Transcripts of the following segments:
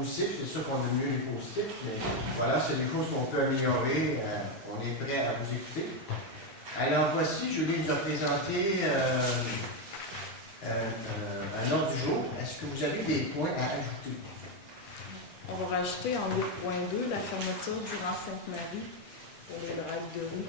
positifs, c'est sûr qu'on a mieux les positifs, mais voilà, c'est des choses qu'on peut améliorer. On est prêt à vous écouter. Alors voici, Julie nous a présenté un ordre du jour. Est-ce que vous avez des points à ajouter? On va rajouter en 8.2 la fermeture du rang Sainte-Marie pour les drives de rue.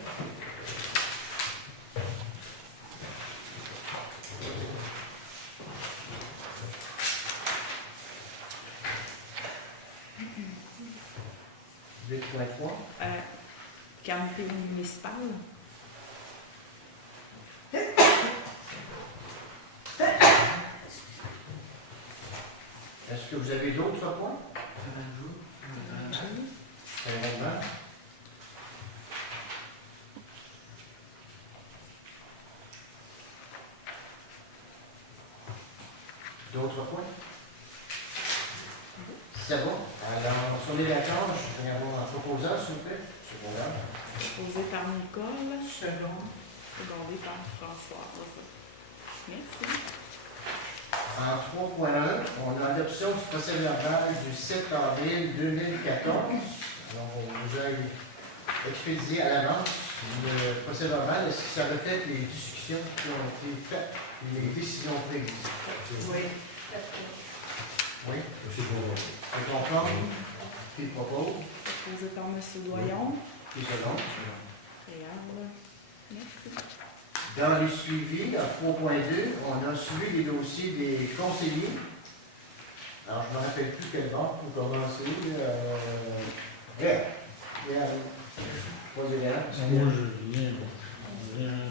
Camping municipal. Est-ce que vous avez d'autres points? D'autres points? C'est bon. Alors, sur les d'accord, je vais avoir un proposant, s'il vous plaît. Proposé par Nicole. Secondé par François. Merci. En 3.1, on a l'adoption du procès verbal du 7 avril 2014. Alors, on vous a expédié à l'avance le procès verbal. Est-ce que ça reflète les discussions qui ont été faites, les décisions prises? Oui. Oui. C'est conforme. Qui propose? Proposé par M. Doyon. Qui selon? Merci. Dans les suivis, à 3.2, on a suivi les dossiers des conseillers. Alors, je ne me rappelle plus quel bord pour commencer. Pas évident. Moi, je viens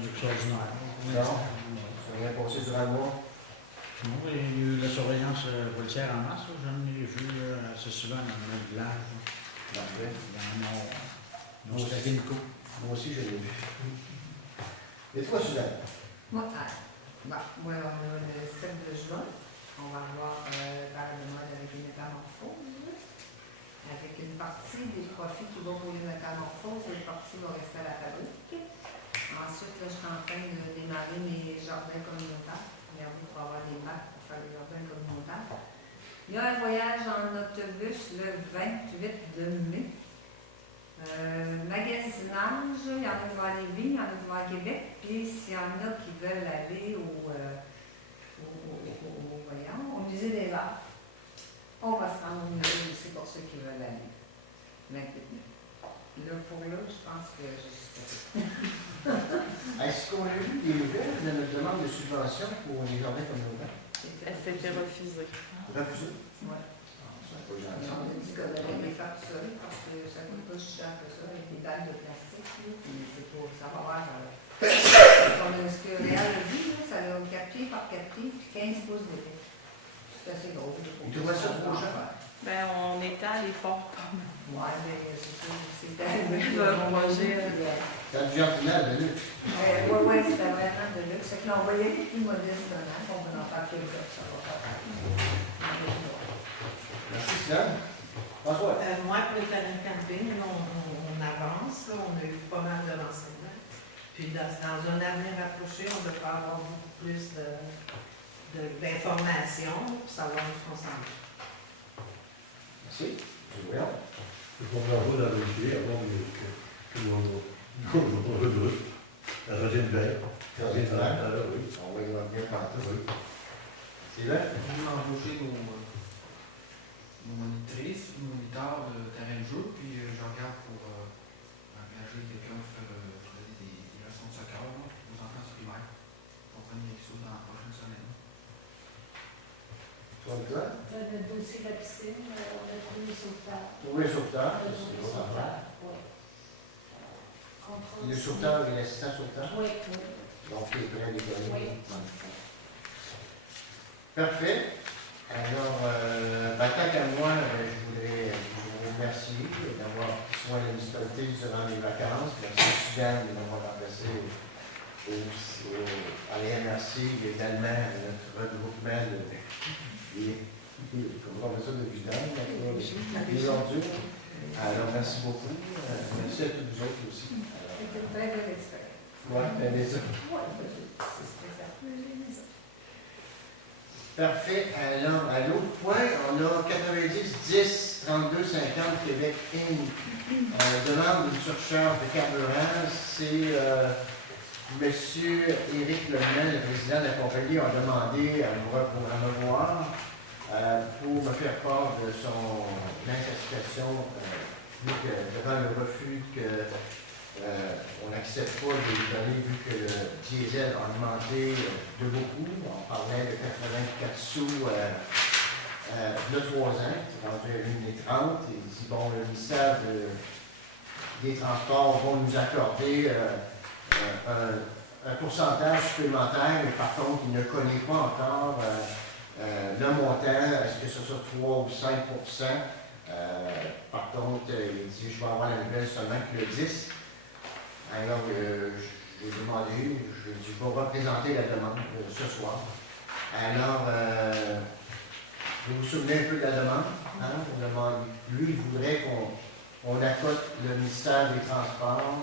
d'extraordinaire. Non, ça n'a rien passé durant le mois. Non, il y a eu la surveillance policière en masse. J'en ai vu assez souvent dans le même village. Parfait. Dans nos Stravinico. Moi aussi, je l'ai vu. Et toi, Suzanne? Moi, on a le 7 juin. On va avoir parlement avec une métamorphose. Avec une partie des profits qui vont pour les métamorphoses, une partie va rester à la fabrique. Ensuite, là, je suis en train de démarrer mes jardins communautaires. Regardez pour avoir des bacs pour faire des jardins communautaires. Il y a un voyage en autobus le 28 de mai. Magasinage, il y en a qui vont à Lévis, il y en a qui vont à Québec, puis s'il y en a qui veulent aller au musée des Arts, on va se rendre au musée aussi pour ceux qui veulent aller. 28 mai. Là, pour là, je pense que je suis Est-ce qu'on a eu des nouvelles de notre demande de subvention pour les jardins communautaires? Elle s'était refusée. Refusée? Oui. C'est pas gentil. On a dit qu'on allait les faire tout seul parce que ça ne coûte pas si cher que ça, avec des dalles de plastique, là, puis c'est pour ça va voir. Ce que Réal a dit, là, ça a 4 pieds par 4 pieds, puis 15 pouces d'épais. C'est assez gros. Tu vois ça trop cher? Ben, on était allé fort comme. Oui, mais c'est ça. C'était un projet. C'est du jardinage de luxe. Oui, c'était vraiment de luxe. Fait que là, on va y aller plus modeste maintenant, on va en faire quelques, ça va faire. Merci, Suzanne. François? Moi, pour le terrain de camping, on avance, là, on a eu pas mal de renseignements. Puis dans un avenir rapproché, on devrait avoir beaucoup plus d'informations pour savoir où on s'en va. Merci. C'est vrai. Je comprends pas dans le métier, avant que l'on va redouter. La troisième veille. Oui. Oui. On va y revenir partout. Oui. C'est vrai? On a embauché nos monitrices, nos moniteurs de terrain de jeu, puis je regarde pour engager quelqu'un pour faire des leçons de soccer aux enfants primaires. On va prendre des choses dans la prochaine semaine. Toi? Le dossier de la piscine, on a trouvé sauvetage. Trouver le sauveteur, c'est l'autre affaire. Le sauveteur et l'assistant sauveteur? Oui. Donc, il est prêt à décoller. Oui. Parfait. Alors, tant qu'à moi, je voudrais vous remercier d'avoir pris soin de la municipalité durant les vacances. Merci Suzanne de m'avoir remplacé à l'NRC, également à notre regroupement comment on fait ça, de vidange, les ordures. Alors, merci beaucoup. Merci à tous vous autres aussi. C'était une très belle expérience. Oui, bien ça. Oui, c'est spécial. Parfait. Alors, à l'autre point, on a 90 10 32 50 Québec Inc. Demande une surcharge de carburant. C'est Monsieur Éric Lemel, le président de la compagnie, a demandé à me voir pour me faire part de son insatisfaction devant le refus qu'on n'accepte pas de lui donner vu que le diesel a augmenté de beaucoup. On parlait de 84 sous de 3 ans, c'est rendu à 1,30 $. Il dit, bon, le ministère des Transports va nous accorder un pourcentage supplémentaire, mais par contre, il ne connaît pas encore le montant, est-ce que ce soit 3 ou 5 par contre, il dit, je vais avoir la nouvelle seulement que le 10. Alors, je lui ai demandé, je lui ai dit, je vais représenter la demande ce soir. Alors, vous vous souvenez un peu de la demande? Hein? Lui, il voudrait qu'on accote le ministère des Transports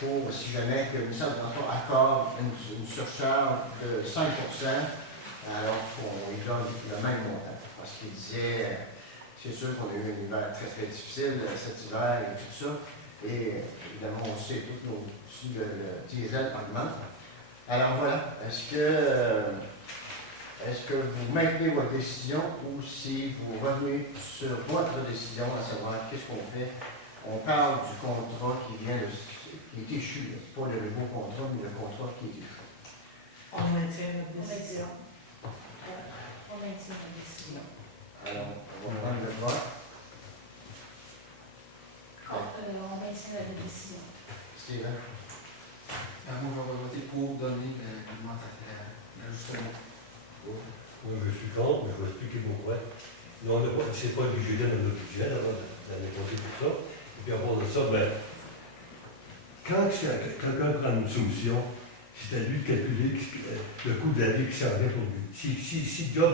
pour, si jamais que le ministère des Transports accorde une surcharge de 5 alors qu'on lui donne le même montant. Parce qu'il disait, c'est sûr qu'on a eu un hiver très très difficile cet hiver et tout ça. Et évidemment, on sait tous si le diesel augmente. Alors voilà, est-ce que vous maintenez votre décision ou si vous revenez sur votre décision, à savoir qu'est-ce qu'on fait? On parle du contrat qui est échu, pas le nouveau contrat, mais le contrat qui est échu. On maintient notre décision. On maintient la décision. Alors, on va prendre le vote. On maintient la décision. Steven? Moi, je vais voter pour donner l'ajustement. Oui, je suis contre, mais je vais expliquer pourquoi. Non, c'est pas le budget dans notre budget, l'année passée pour ça. Et puis à part de ça, ben, quand quelqu'un prend une soumission, c'est à lui de calculer le coût de la vie qui s'en vient pour lui. Si job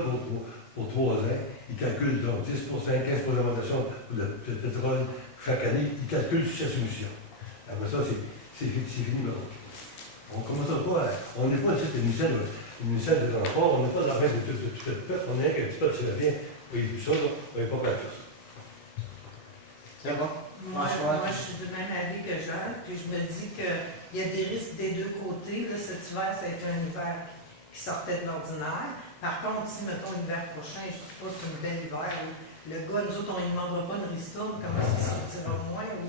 pour 3 ans, il calcule donc 10 15 d'augmentation pour le pétrole chaque année, il calcule sur sa soumission. Après ça, c'est fini. On commence pas, on n'est pas le ministère des Transports, on n'a pas de l'argent de tout le peuple, on est un petit peu de Sylvien, oui, tout ça, on n'est pas prêt à faire ça. C'est bon? Moi, je suis du même avis que Jean, puis je me dis qu'il y a des risques des deux côtés. Là, cet hiver, ça a été un hiver qui sortait de l'ordinaire. Par contre, si, mettons, l'hiver prochain, je ne sais pas si c'est un bel hiver, le gars, nous autres, on ne lui demandera pas une ristourne, comment ça sortira moins ou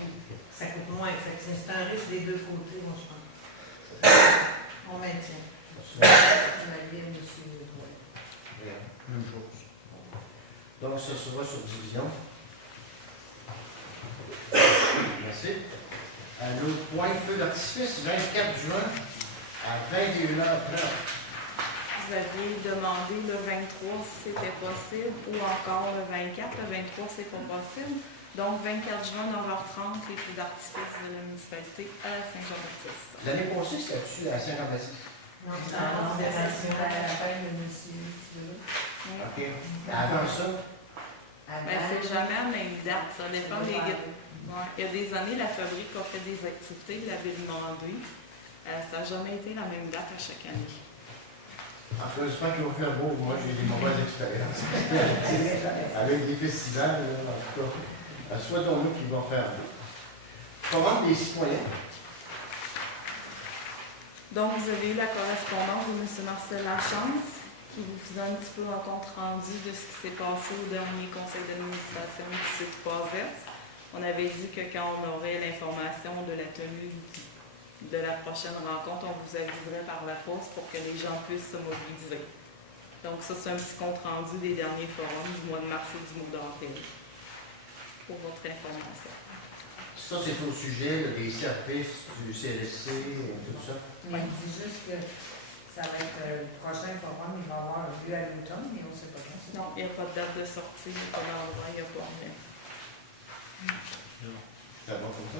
ça coûte moins. Fait que c'est un risque des deux côtés, moi, je pense. On maintient. Même chose. Donc, ce sera sur division. Merci. L'autre point, feu d'artifice, 24 juin à 21h30. Vous aviez demandé le 23 si c'était possible ou encore le 24. Le 23, c'est pas possible. Donc, 24 juin, 9h30, les feux d'artifice de la municipalité à Saint-Jean-Baptiste. L'année passée, c'était-tu à 56? Non, c'est en considération. OK. Avant ça? Ben, c'est jamais la même date. Ça dépend des. Ouais. Il y a des années, la fabrique a fait des activités, il l'avait demandé. Ça n'a jamais été la même date à chaque année. En fait, j'espère qu'il va faire beau. Moi, j'ai eu des mauvaises expériences. Avec des festivals, là, en tout cas. Souhaitons-nous qu'ils vont faire beau. Commande des citoyens. Donc, vous avez eu la correspondance de M. Marcel Lachance, qui vous faisait un petit peu un compte rendu de ce qui s'est passé au dernier conseil d'administration qui s'est passé. On avait dit que quand on aurait l'information de la tenue de la prochaine rencontre, on vous aviserait par la poste pour que les gens puissent se mobiliser. Donc ça, c'est un petit compte rendu des derniers forums du mois de mars et du mois d'avril, pour votre information. Ça, c'est au sujet des services du CLSC et tout ça. Mais il dit juste que ça va être le prochain forum, il va avoir lieu à l'automne, mais on ne sait pas quand. Non, il n'y a pas de date de sortie, il n'y a pas d'endroit, il n'y a pas rien. C'est bon comme ça.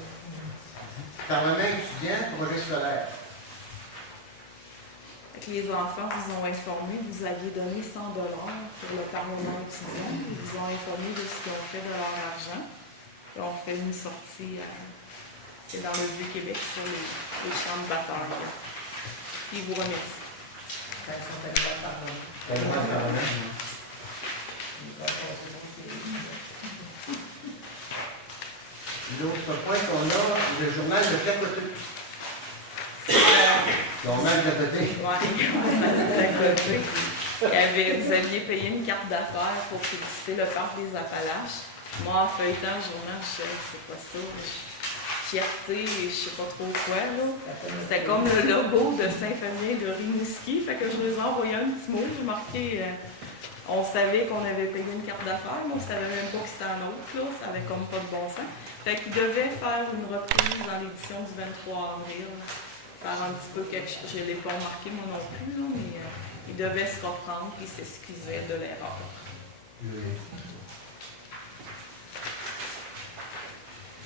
Parlement étudiant, projet scolaire. Les enfants vous ont informé, vous aviez donné 100 $ pour le Parlement étudiant. Ils vous ont informé de ce qu'ils ont fait de leur argent. Et on fait une sortie c'est dans le Vieux-Québec sur les champs de bataille. Ils vous remercient. Quand ils sont allés voir par là. Tellement quand même. Ils vont passer dans le pays. L'autre point qu'on a, le journal de Capoté. Journal de Capoté. Vous aviez payé une carte d'affaires pour féliciter le parc des Appalaches. Moi, en feuilletant le journal, je disais, c'est pas ça. Fierté, je sais pas trop quoi, là. C'était comme le logo de Saint-Famien de Rimouski. Fait que je les ai envoyé un petit mot. J'ai marqué, on savait qu'on avait payé une carte d'affaires, mais on savait même pas que c'était un autre, là. Ça avait comme pas de bon sens. Fait qu'ils devaient faire une reprise dans l'édition du 23 avril. Faire un petit peu quelque chose. Je l'ai pas remarqué, moi non plus, là, mais ils devaient se reprendre et s'excuser de l'erreur.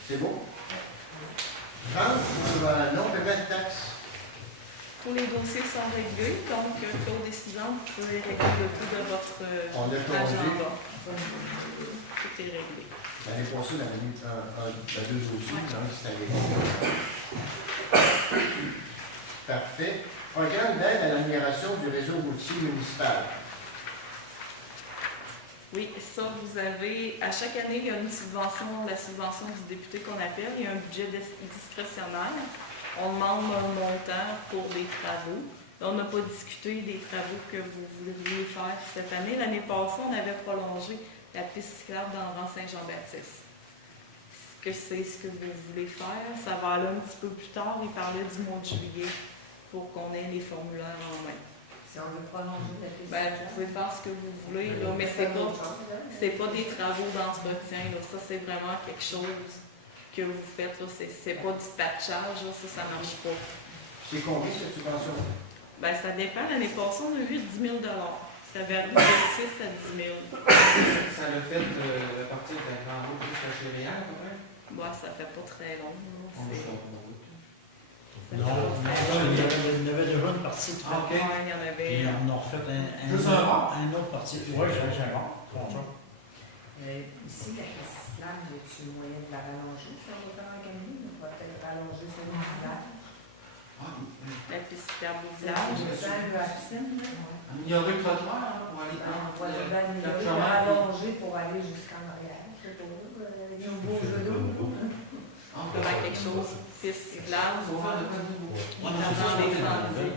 C'est bon? 30 sur non-paiement de taxes. Tous les dossiers sont réglés, donc Claude décidant, vous pouvez régler le tout de votre On a corrigé. agenda. Tout est réglé. L'année passée, on avait mis deux dossiers, Ouais. donc c'était réglé. Parfait. Programme d'aide à l'amélioration du réseau routier municipal. Oui, ça, vous avez, à chaque année, il y a une subvention, la subvention du député qu'on appelle, il y a un budget discrétionnaire. On demande un montant pour des travaux. Là, on n'a pas discuté des travaux que vous voudriez faire cette année. L'année passée, on avait prolongé la piste cyclable dans le rang Saint-Jean-Baptiste. Est-ce que c'est ce que vous voulez faire? Ça va aller un petit peu plus tard. Il parlait du mois de juillet pour qu'on ait les formulaires en main. Si on veut prolonger la piste. Ben, vous pouvez faire ce que vous voulez, là, mais c'est pas des travaux d'entretien. Là. Ça, c'est vraiment quelque chose que vous faites. Là. C'est pas du patchage. Là. Ça marche pas. C'est combien cette subvention? Ben, ça dépend. L'année passée, on a eu 10 000 ça varie de 6 à 10 000. Ça l'a fait de partir de la Grande Route jusqu'à Chéréal, quand même? Ouais, ça fait pas très long. Là. On C'est- est sur la route. Non, il y avait déjà une partie de Ah, ok. Ouais, il y en avait. Et on a refait Juste un rang? un autre partie. Oui, j'ai un rang. Ici, la piste cyclable, y a-t-il moyen de la rallonger? Si on veut faire un camion, on va peut-être rallonger sur le village. Ah, oui. La piste cyclable au Là, village. je sens le vaccin, là. Améliorer le trottoir hein, pour aller On entre va le le rallonger pour aller jusqu'en arrière. C'est tout. Il y a un beau jeu d'eau. On peut faire quelque chose, piste cyclable, Faut faire de quoi de nouveau. On a dans les sentiers.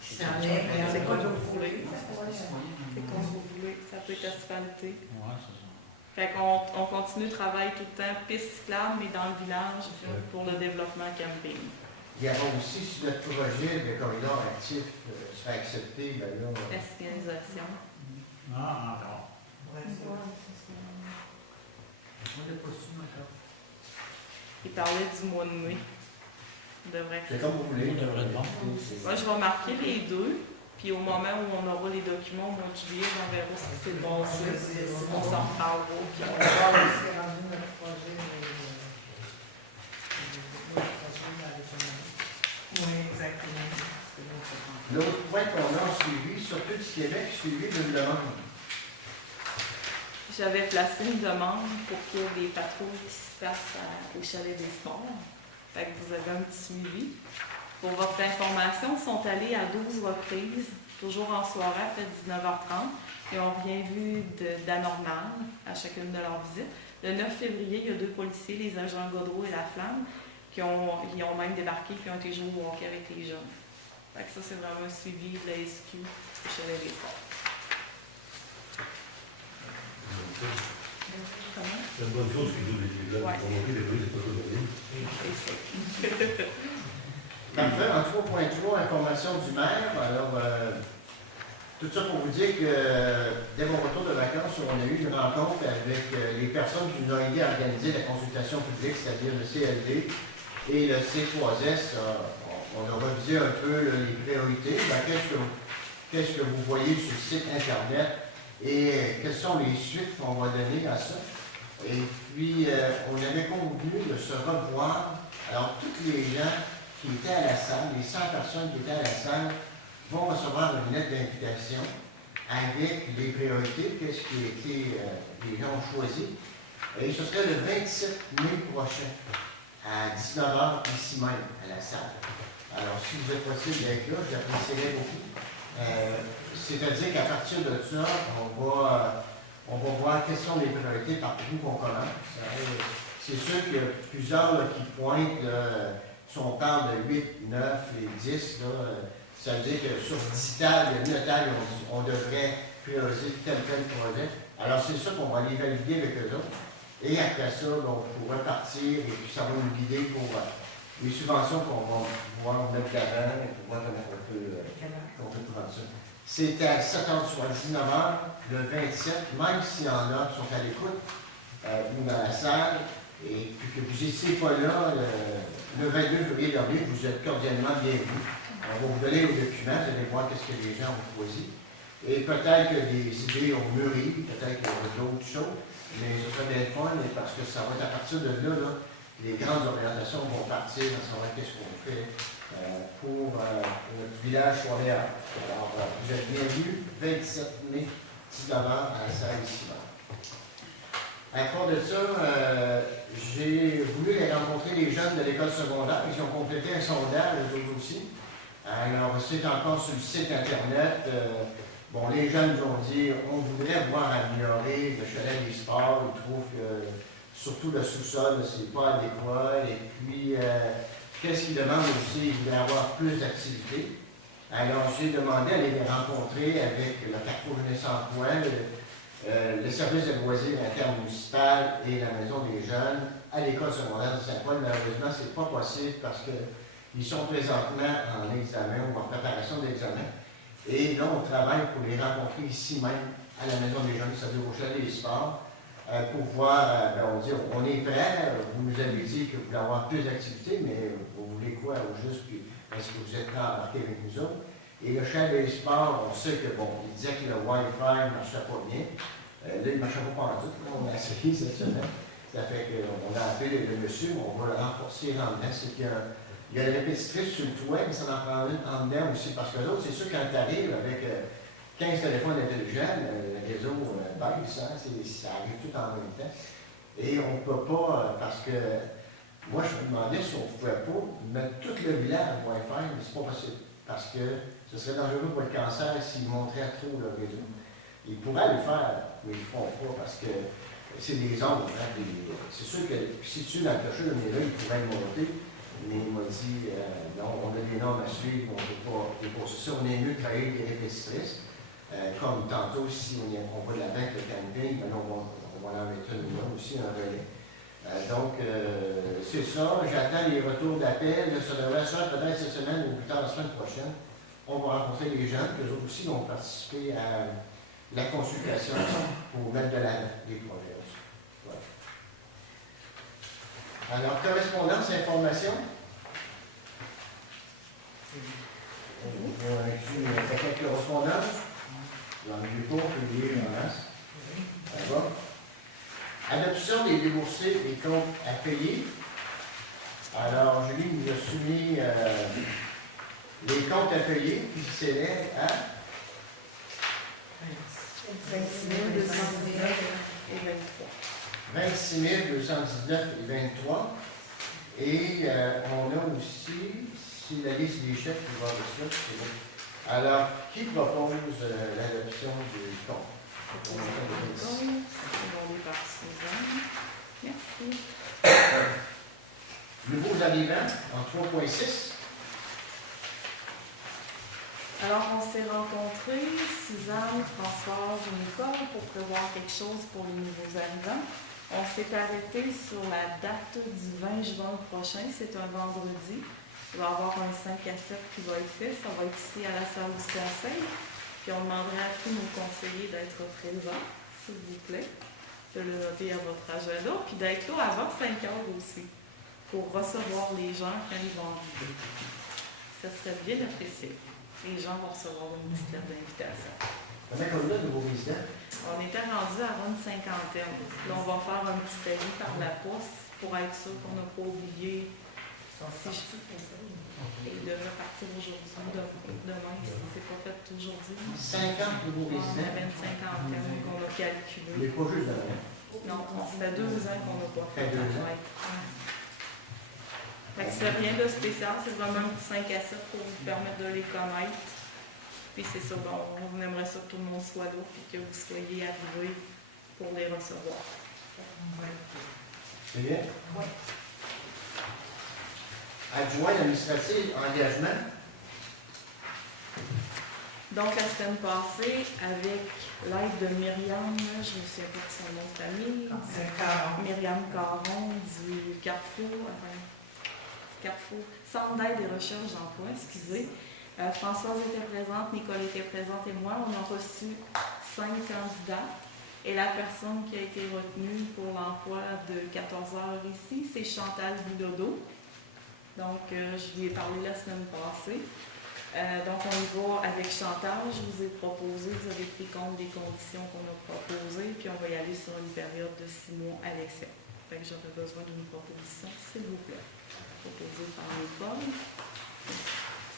Ça en est, il y en a C'est pas comme d'eau vous voulez. foulée. C'est comme vous voulez. Ça peut être asphalté. Ouais, c'est ça. Fait qu'on continue de travailler tout le temps piste cyclable, mais dans le village pour le développement camping. Il y aura aussi, si notre projet de corridor actif se fait accepter, ben là, La signalisation. Ah, encore. Il parlait du mois de mai. On devrait. c'est comme vous voulez. On devrait être bon. Moi, je vais marquer les deux. Puis au moment où on aura les documents au mois de juillet, on verra si c'est bon. On s'en reparlera. Puis On on- va voir aussi rendu notre projet. Oui, exactement. C'est bon, ça prend. L'autre point qu'on a suivi, surtout du Québec, suivi d'une demande. J'avais placé une demande pour qu'il y ait des patrouilles qui se fassent au chalet des sports. Fait que vous avez un petit suivi. Pour votre information, ils sont allés à 12 reprises, toujours en soirée, après 19h30. Ils ont rien vu d'anormal à chacune de leurs visites. Le 9 février, il y a 2 policiers, les agents Godreau et La Flamme, ils ont même débarqué et ont été joués au hockey avec les jeunes. Fait que ça, c'est vraiment un suivi de la SQ au chalet des sports. C'est une bonne chose qu'ils jouent les jeunes. Ouais. On a pris des bruits, des photos de vie. C'est ça. Parfait. En 3.3, information du maire. Alors, tout ça pour vous dire que dès mon retour de vacances, on a eu une rencontre avec les personnes qui nous ont aidé à organiser la consultation publique, c'est-à-dire le CLD et le C3S. On a revisé un peu là, les priorités. Ben, qu'est-ce que vous voyez sur le site Internet et quelles sont les suites qu'on va donner à ça. Et puis, on avait convenu de se revoir. Alors, tous les gens qui étaient à la salle, les 100 personnes qui étaient à la salle, vont recevoir une lettre d'invitation avec les priorités, qu'est-ce qui a été, les gens ont choisi. Et ce serait le 27 mai prochain, à 19h, ici même, à la salle. Alors, si vous êtes possible d'être là, j'apprécierais beaucoup. C'est-à-dire qu'à partir de ça, on va voir quelles sont les priorités par où qu'on commence. C'est sûr qu'il y a plusieurs là, qui pointent, là, si on parle de 8, 9 et 10, là, ça veut dire que sur 10 tables, il y a 9 tables, on devrait prioriser tel projet. Alors c'est ça qu'on va aller valider avec eux autres. Et après ça, on pourra partir et puis ça va nous guider pour les subventions qu'on va pouvoir mettre d'avant et pour voir comment on peut prendre ça. C'est à 7h du soir, 19h, le 27, même s'il y en a qui sont à l'écoute ou dans la salle, et puis que vous n'étiez pas là le 22 février dernier, vous êtes cordialement bienvenus. On va vous donner les documents, vous allez voir ce que les gens ont choisi. Et peut-être que des idées ont mûri, peut-être qu'il y aura d'autres choses, mais ce serait bien fun, parce que ça va être à partir de là, les grandes orientations vont partir, à savoir qu'est-ce qu'on fait pour notre village Trois-Rivières. Alors, vous êtes bienvenus, 27 mai, 19h à la salle ici. À part de ça, j'ai voulu aller rencontrer les jeunes de l'école secondaire. Ils ont complété un sondage, eux autres aussi. Alors, c'est encore sur le site Internet. Bon, les jeunes nous ont dit, on voudrait voir améliorer le chalet des sports. Ils trouvent que, surtout le sous-sol, c'est pas adéquat. Et puis, qu'est-ce qu'ils demandent aussi? Ils voudraient avoir plus d'activités. Alors, j'ai demandé à les rencontrer avec le Carrefour Jeunesse Emploi, le service de loisirs intermunicipal et la maison des jeunes à l'école secondaire de Saint-Paul. Malheureusement, ce n'est pas possible parce qu'ils sont présentement en examen ou en préparation d'examen. Et là, on travaille pour les rencontrer ici même, à la maison des jeunes, c'est-à-dire au chalet des sports, pour voir, on dit, on est prêt, vous nous avez dit que vous voulez avoir plus d'activités, mais vous voulez quoi au juste, puis est-ce que vous êtes prêts à embarquer avec nous autres? Et le chalet des sports, on sait que, bon, il disait que le Wi-Fi ne marchait pas bien. Là, il ne marchait pas en tout, on a essayé cette semaine. Ça fait qu'on a appelé le monsieur, on va le renforcer en dedans. C'est qu'il y a la répétitrice sur le toit, mais ça en prend une en dedans aussi. Parce que l'autre, c'est sûr, quand tu arrives avec 15 téléphones intelligents, le réseau baisse, ça arrive tout en même temps. Et on ne peut pas, parce que moi, je me demandais si on ne pouvait pas mettre tout le village en Wi-Fi, mais c'est pas possible. Parce que ce serait dangereux pour le cancer s'ils montraient trop le réseau. Ils pourraient le faire, mais ils ne le feront pas parce que c'est des ondes. Hein, c'est sûr que si tu es dans le cocher de là, ils pourraient le monter. Mais il m'a dit, non, on a des normes à suivre, on ne peut pas dépasser ça. On est mieux de travailler avec des répétitrices. Comme tantôt, si on va de l'avant avec le camping, maintenant on va en mettre une là aussi, un relais. Donc, c'est ça. J'attends les retours d'appel. Ça devrait se faire peut-être cette semaine ou plus tard la semaine prochaine. On va rencontrer les gens, que eux aussi vont participer à la consultation pour mettre de l'avant des projets aussi. Voilà. Alors, correspondance, information. On va inclure le paquet de correspondance. J'en ai eu pas, publié en masse. D'accord? Adoption des déboursés et comptes à payer. Alors, Julie nous a soumis les comptes à payer qui s'élèvent à 26 219 et 23. 26 219 et 23. Et on a aussi, si la liste des chefs qui va avec ça, c'est bon. Alors, qui propose l'adoption du compte? Demandé par Suzanne. Merci. Nouveaux arrivants en 3.6. Alors, on s'est rencontrés, Suzanne, Françoise et Nicole, pour prévoir quelque chose pour les nouveaux arrivants. On s'est arrêté sur la date du 20 juin prochain, c'est un vendredi. Il va y avoir un 5 à 7 qui va être fait, ça va être ici à la salle du conseil. Puis on demanderait à tous nos conseillers d'être présents, s'il vous plaît, de le noter à votre agenda, puis d'être là avant 5 heures aussi, pour recevoir les gens quand ils vont arriver. Ça serait bien apprécié. Les gens vont recevoir une petite lettre d'invitation. Combien qu'on a de nouveaux résidents? On était rendu à une cinquantaine. Là, on va faire un petit avis par la poste pour être sûr qu'on n'a pas oublié. Il devrait partir aujourd'hui, demain, si ce n'est pas fait aujourd'hui. 50 nouveaux On résidents. avait une cinquantaine qu'on a calculé. Mais pas juste demain. Non, ça fait 2 ans qu'on n'a pas Ça fait 2 ans. Ouais. Fait que c'est rien de spécial, c'est vraiment un petit 5 à 7 pour vous permettre de les connaître. Puis c'est ça, bon, on aimerait ça que tout le monde soit là, puis que vous soyez arrivés pour les recevoir. C'est bien? Oui. Adjoint administratif, engagement. Donc, la semaine passée, avec l'aide de Myriam, je me souviens pas de son nom de famille, Myriam Caron du Carrefour, Centre d'aide et recherche d'emploi, excusez. Françoise était présente, Nicole était présente et moi. On a reçu 5 candidats. Et la personne qui a été retenue pour l'emploi de 14 heures ici, c'est Chantal Bilodeau. Donc, je lui ai parlé la semaine passée. Donc, on y va avec Chantal. Je vous ai proposé, vous avez pris compte des conditions qu'on a proposées, puis on va y aller sur une période de 6 mois à l'essai. Fait que j'aurais besoin d'une proposition, s'il vous plaît. Proposée par Nicole.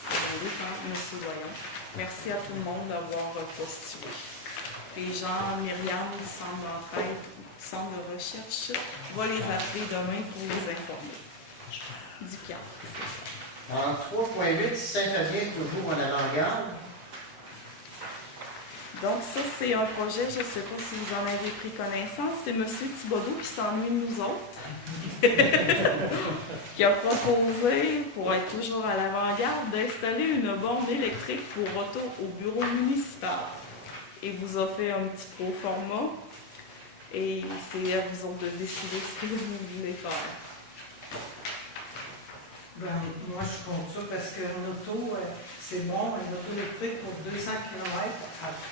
Proposée par M. Doyon. Merci à tout le monde d'avoir postulé. Les gens, Myriam, du Centre d'entraide, du Centre de recherche, va les appeler demain pour les informer. Du CAP, c'est ça. En 3.8, Saint-Fabien, toujours en avant-garde. Donc ça, c'est un projet, je ne sais pas si vous en avez pris connaissance, c'est M. Thibodeau qui s'ennuie de nous autres, qui a proposé, pour être toujours à l'avant-garde, d'installer une borne électrique pour retour au bureau municipal. Il vous a fait un petit pro-format et c'est à vous autres de décider ce que vous voulez faire. Ben, moi, je compte ça parce qu'un auto, c'est bon, un auto électrique pour 200 km,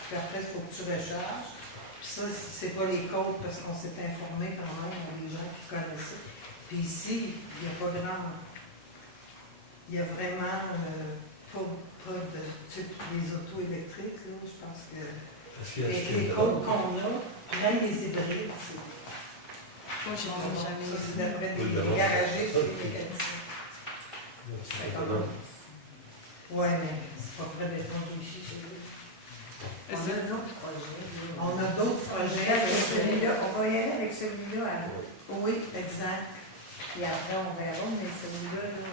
puis après, il faut que tu recharges. Puis ça, c'est pas les côtes parce qu'on s'est informé quand même, il y a des gens qui connaissent ça. Puis ici, il n'y a pas grand. Il y a vraiment pas de. Tu sais, les autos électriques, là, je pense que. Les côtes qu'on a, même les hybrides, c'est. Moi, j'ai jamais Ça, c'est vu. d'après des garagistes et des mécaniciens. Oui, mais c'est pas près d'être rendu ici, celui-là. On a d'autres projets. On a d'autres projets Avec avec celui-là, on va y aller avec celui-là. Hein. Oui, exact. Puis après, on verra, mais celui-là, là.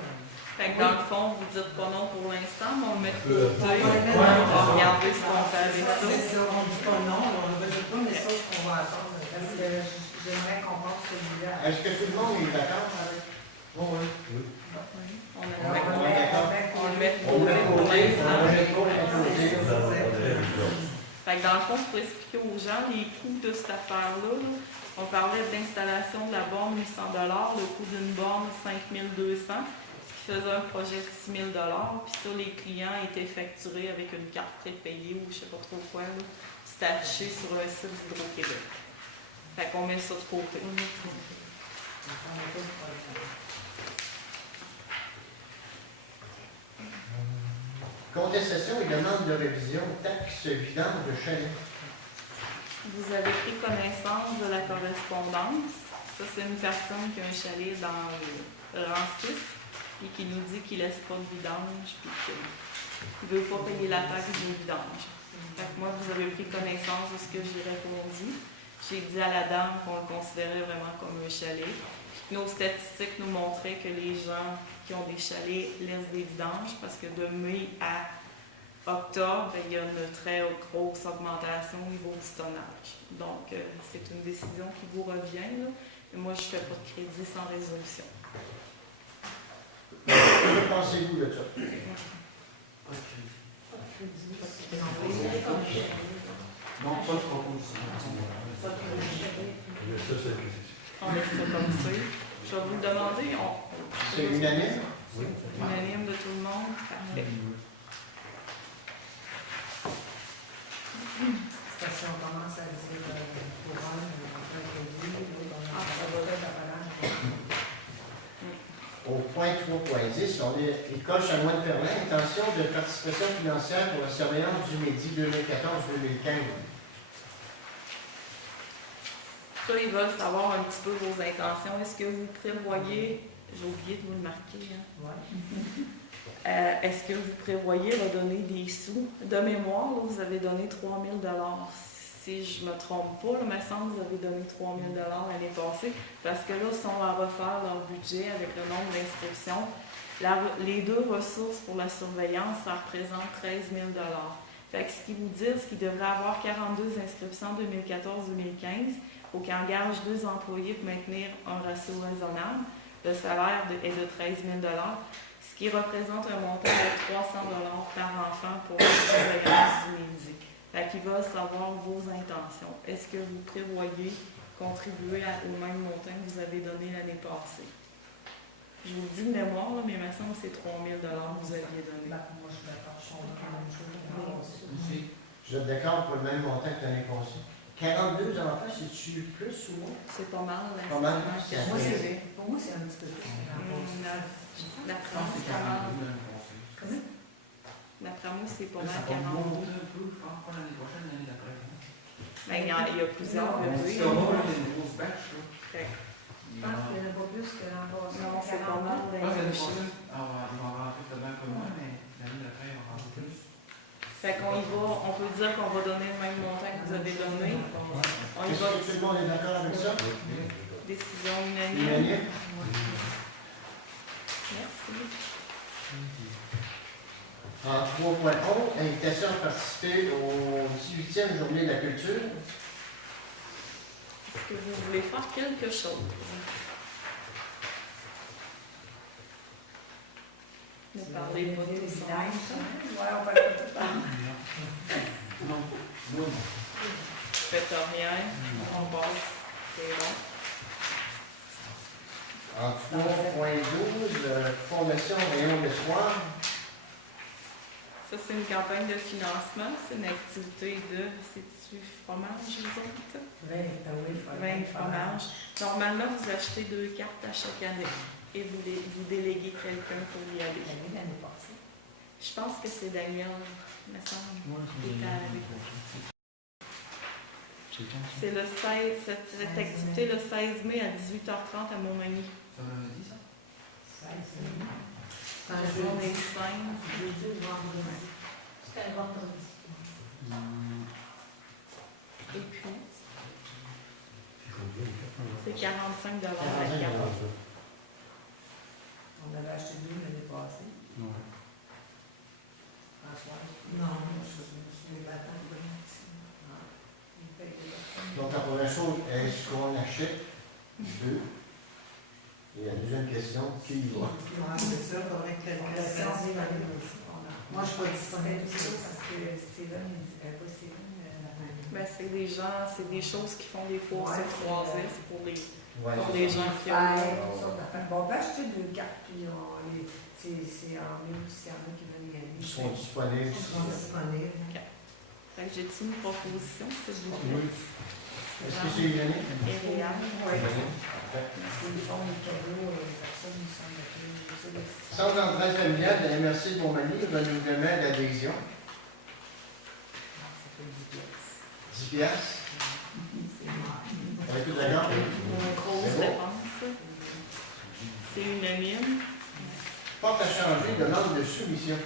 Fait que dans le fond, vous dites pas non pour l'instant, mais on le met de peut- côté. on va le mettre On dans- va regarder ce qu'on fait avec ça. C'est ça, on ne dit pas non, on ne va dire pas, mais ça, on va attendre. Parce que j'aimerais qu'on pense celui-là. Est-ce que tout le monde est d'accord avec? Oh, oui. On a Alors, on on le met de On met côté de pour côté, l'instant. on met de côté. Fait que dans le fond, pour expliquer aux gens les coûts de cette affaire-là, là, on parlait d'installation de la borne 800 $, le coût d'une borne 5 200, ce qui faisait un projet de 6 000 $. Puis ça, les clients étaient facturés avec une carte prépayée ou je sais pas trop quoi. C'était affiché sur le site d'Hydro-Québec. Fait qu'on met ça de côté. Contestation et demande de révision, taxe vidange de chalet. Vous avez pris connaissance de la correspondance. Ça, c'est une personne qui a un chalet dans le rang 6 et qui nous dit qu'il ne laisse pas de vidange et qu'il ne veut pas payer la taxe de vidange. Fait que moi, vous avez pris connaissance de ce que j'ai répondu. J'ai dit à la dame qu'on le considérait vraiment comme un chalet. Nos statistiques nous montraient que les gens qui ont des chalets laissent des vidanges parce que de mai à octobre, il y a une très grosse augmentation au niveau du tonnage. Donc, c'est une décision qui vous revient. Là. Et moi, je ne fais pas de crédit sans résolution. Que pensez-vous de ça? Non, pas de proposition. On laisse ça comme ça. Je vais vous le demander. C'est unanime? Unanime de tout le monde. Parfait. C'est parce qu'on commence à dire couronne, après crédit, ça va être avalanche. Au point 3.10, on est École Chanoine-Ferland, intention de participation financière pour la surveillance du Midi 2014-2015. Ça, ils veulent savoir un petit peu vos intentions. Est-ce que vous prévoyez, j'ai oublié de vous le marquer, hein? Ouais. Est-ce que vous prévoyez redonner des sous? De mémoire, là, vous avez donné 3 000 $. Si je ne me trompe pas, il me semble que vous avez donné 3 000 $ l'année passée, parce que là, ils sont à refaire leur budget avec le nombre d'inscriptions. Les deux ressources pour la surveillance, ça représente 13 000 $. Fait que ce qu'ils vous disent, c'est qu'ils devraient avoir 42 inscriptions en 2014-2015. Il faut qu'ils engagent 2 employés pour maintenir un ratio raisonnable. Le salaire est de 13 000 ce qui représente un montant de 300 par enfant pour la surveillance du midi. Fait qu'ils veulent savoir vos intentions. Est-ce que vous prévoyez contribuer au même montant que vous avez donné l'année passée? Je vous le dis de mémoire, là, mais il me semble que c'est 3 000 que vous aviez donné. Moi, je suis d'accord, je suis la même chose. Aussi. Je suis d'accord pour le même montant que l'année passée. 42 enfants, c'est-tu plus ou moins? C'est pas mal. Là, Pas mal, c'est- c'est Moi, assez. pour moi, c'est un petit peu plus. D'après Je pense moi, que c'est c'est pas mal. 42 l'année passée. Comment? D'après moi, c'est pas Là, mal ça va 42. monter un peu, je pense, pas l'année prochaine, l'année d'après. Ben, il y a plusieurs Non, bébés. C'est bon, là, il y a une grosse batch, là. Fait que, Je pense qu'il n'y en a pas plus que l'an passé. non, c'est pas mal. Je pense que l'année prochaine, ils vont rentrer peut-être un peu moins, mais l'année d'après, ils vont rentrer plus. Fait qu'on y va, on peut dire qu'on va donner le même montant que vous avez donné. On y Est-ce va, que tout le monde est d'accord avec ça? décision unanime. Unanime? Merci. En 3.11, invitation à participer au 18e journée de la culture. Est-ce que vous voulez faire quelque chose? Ne parlez pas de tout ça. Ouais, on parle pas tout parler. Non, non. Faites rien, on passe. C'est bon. En 3.12, fondation Rayon le soir. Ça, c'est une campagne de financement. C'est une activité de, c'est-tu fromage, je vous autres? 20 fromages. Normalement, vous achetez 2 cartes à chaque année et vous déléguez quelqu'un pour y aller. L'année passée. Je pense que c'est Daniel, me semble. Moi, Il est avec c'est quand ça? C'est le 16, cette activité le 16 mai à 18h30 à Montmagny. Ça va me dire ça? La journée 5. Jeudi ou vendredi. C'est un vendredi. Et puis, C'est combien? c'est 45 la 45 carte. On avait acheté 2 l'année passée. Ouais. François. Non, je suis les bâtons de Il paye les bâtons. Donc, la première chose, est-ce qu'on achète 2? Et la deuxième question, qui y va? Ouais, c'est ça, il faudrait que On quelqu'un a se servi fasse. l'année aussi. Moi, je suis pas disponible. Parce que Steven, il ne pas Steven, la famille. Ben, c'est des gens, c'est des choses qui font des courses Ouais, croisées. C'est pour les, Ouais, pour c'est les ça. gens qui ont. Toutes sortes d'affaires. Bon, on va acheter 2 cartes, puis c'est en ligne, s'il y en a qui veulent y aller. Ils seront disponibles. Ils sont disponibles. Fait que j'ai-tu une proposition, s'il vous Oui. plaît? Est-ce que c'est unanime? Et Réal? Unanime. Parfait. Parce qu'ils font des cadeaux, les personnes, ils sont de Centre d'entraide familiale de la MRC de Montmagny, renouvellement d'adhésion. Ça fait 10 pièces. 10 piastres. C'est mort. Avec tout d'accord? Une grosse C'est bon. dépense. C'est unanime. Porte à changer, demande de soumission.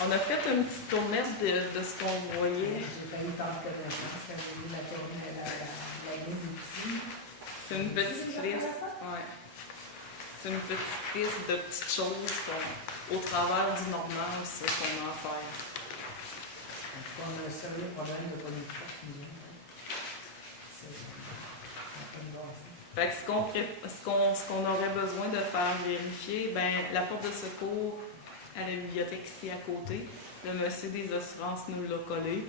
On a fait une petite tournette de ce qu'on voyait. J'ai failli perdre connaissance quand j'ai vu la tournée, la liste d'outils. C'est une petite liste. Ouais. C'est une petite liste de petites choses au travers du normal, c'est ce qu'on a à faire. En tout cas, on a un sérieux problème de connexion. C'est un peu bon. Fait que ce qu'on aurait besoin de faire vérifier, ben la porte de secours à la bibliothèque ici à côté, le monsieur des assurances nous l'a collé.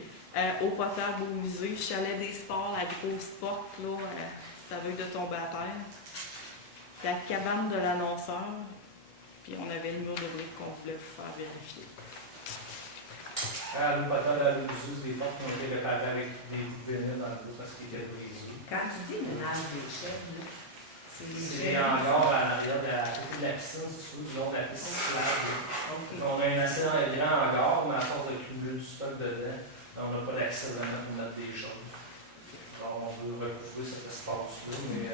Au potable au musée, chalet des sports, la grosse porte, là, ça veut de tomber à terre. La cabane de l'annonceur, puis on avait le mur de briques qu'on voulait vous faire vérifier. À l'hôpital à l'Ousus, des portes qui ont été réparées avec des vinyles dans le dos parce qu'ils étaient brisés. Quand tu dis ménage des chefs, là, C'est encore à l'arrière de la piscine, sous du long de la piste cyclable. On a un assez grand hangar, mais à force de cumuler du stock dedans, on n'a pas d'accès vraiment pour mettre des choses. Alors, on veut recouvrir cet espace-là, mais Il y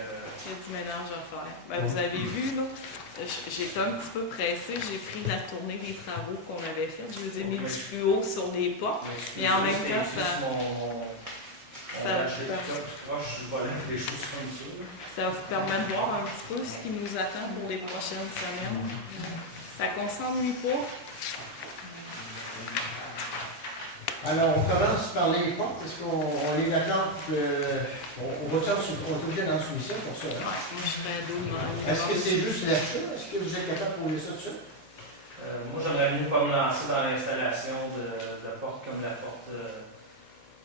a du ménage à faire. Ben, vous avez vu, là, j'étais un petit peu pressée, j'ai pris la tournée des travaux qu'on avait fait. Je vous ai mis du fluo sur les portes. Et en même temps, ça- On a acheté tout proche du volant, des choses comme ça. Ça vous permet de voir un petit peu ce qui nous attend pour les prochaines semaines. Fait qu'on s'ennuie pas. Alors, on commence par les portes. Est-ce qu'on est d'accord que. On va faire on est obligé dans la soumission pour ça? Hein? Moi, je ferais 12 dans le Est-ce que c'est juste l'achat? Est-ce que vous êtes capable de prouver ça tout seul? Moi, j'aimerais mieux pas me lancer dans l'installation de portes comme la porte.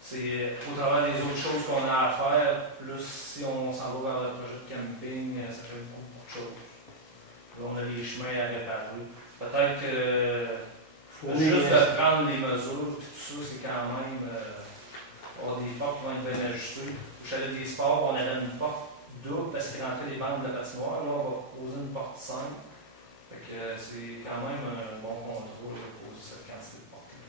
C'est au travers des autres choses qu'on a à faire, plus si on s'en va vers le projet de camping, ça fait beaucoup de choses. Là, on a les chemins à réparer. Peut-être que juste de prendre les mesures, puis tout ça, c'est quand même avoir des portes qui vont être bien ajustées. Au chalet des sports, on avait une porte double parce qu'il rentrait des bandes de patinoire. Là, on va poser une porte simple. Fait que c'est quand même un bon contrôle de poser cette quantité de portes-là.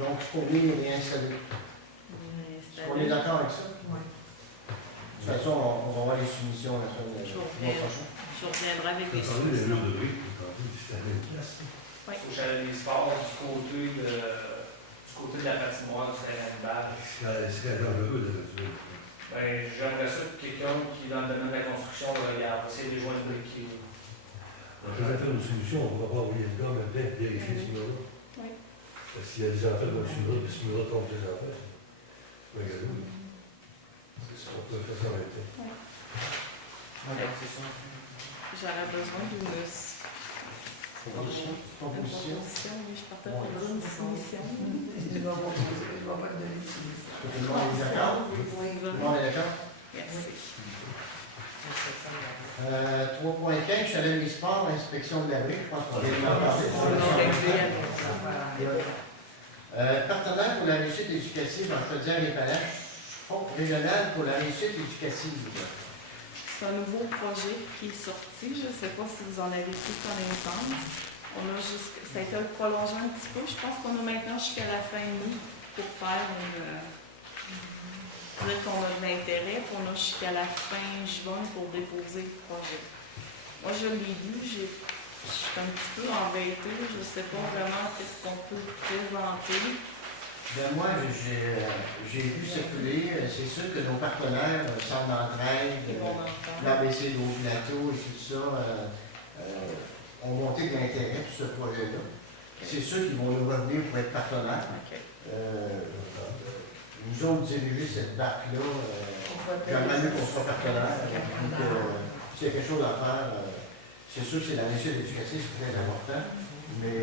Donc, pour lui, il est installé. On est d'accord avec ça? Oui. De toute façon, on va voir les soumissions la semaine prochaine. Je reviendrai avec des Quand on est les solutions. murs de briques, quand on dit c'est la même place. Oui. Au chalet des sports, du côté de la patinoire, du terrain de balle. C'est dangereux de le Ben, j'aimerais ça que quelqu'un qui est dans le domaine de la construction le regarde, essayer de les joindre briquet. Quand on va faire une solution, on ne va pas envoyer le gars en même temps et vérifier ce mur-là. Oui. Parce qu'il y a des enfants dans ce mur-là, ce mur-là contre les enfants. C'est un galou. C'est ça, on peut faire ça en même temps. Alors, c'est ça. J'aurais besoin d'une Proposition. proposition. Oui, je partais pour dire une soumission. Je vais pas te donner de soumission. Est-ce que tout le monde est d'accord? Oui. Tout le monde est d'accord? Merci. 3.15, chalet des sports, inspection de l'abri. Je pense qu'on vient de en parler. Partenaire pour la réussite éducative en Chaudière-et-Appalaches, Fonds régional pour la réussite éducative. C'est un nouveau projet qui est sorti. Je ne sais pas si vous en avez pris connaissance. Ça a été prolongé un petit peu. Je pense qu'on a maintenant jusqu'à la fin août pour faire dire qu'on a de l'intérêt. Puis on a jusqu'à la fin juin pour déposer le projet. Moi, je l'ai vu. Je suis un petit peu embêtée. Je ne sais pas vraiment qu'est-ce qu'on peut présenter. Ben moi, j'ai vu circuler, c'est sûr que nos partenaires, Centre d'entraide, Ils vont entendre. l'ABC de Haut-Plateau et tout ça, ont monté de l'intérêt pour ce projet-là. C'est sûr qu'ils vont nous revenir pour être partenaires. OK. Nous autres, diriger cette barque-là, j'aimerais mieux qu'on soit partenaires. S'il y a quelque chose à faire, c'est sûr que c'est la réussite éducative, c'est très important. Mais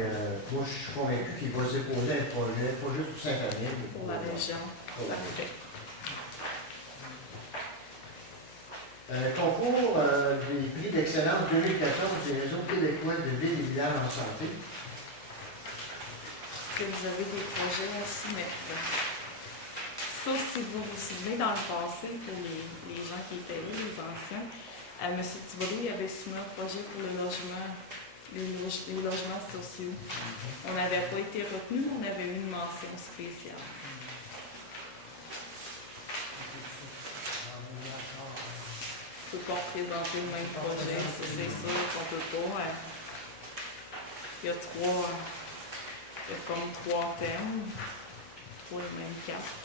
moi, je suis convaincu qu'il va se déposer un projet, pas juste pour Saint-Famille. Pour la région. Parfait. Concours des prix d'excellence 2014 des réseaux québécois de villes et villages en santé. Est-ce que vous avez des projets à soumettre? Ça, si vous vous souvenez, dans le passé, pour les gens qui étaient là, les anciens, M. Thibodeau avait soumis un projet pour le logement. Les logements sociaux. On n'avait pas été retenu, mais on avait eu une mention spéciale. On ne peut pas représenter le même projet, c'est sûr qu'on ne peut pas. Il y a comme 3 thèmes pour les mêmes cartes.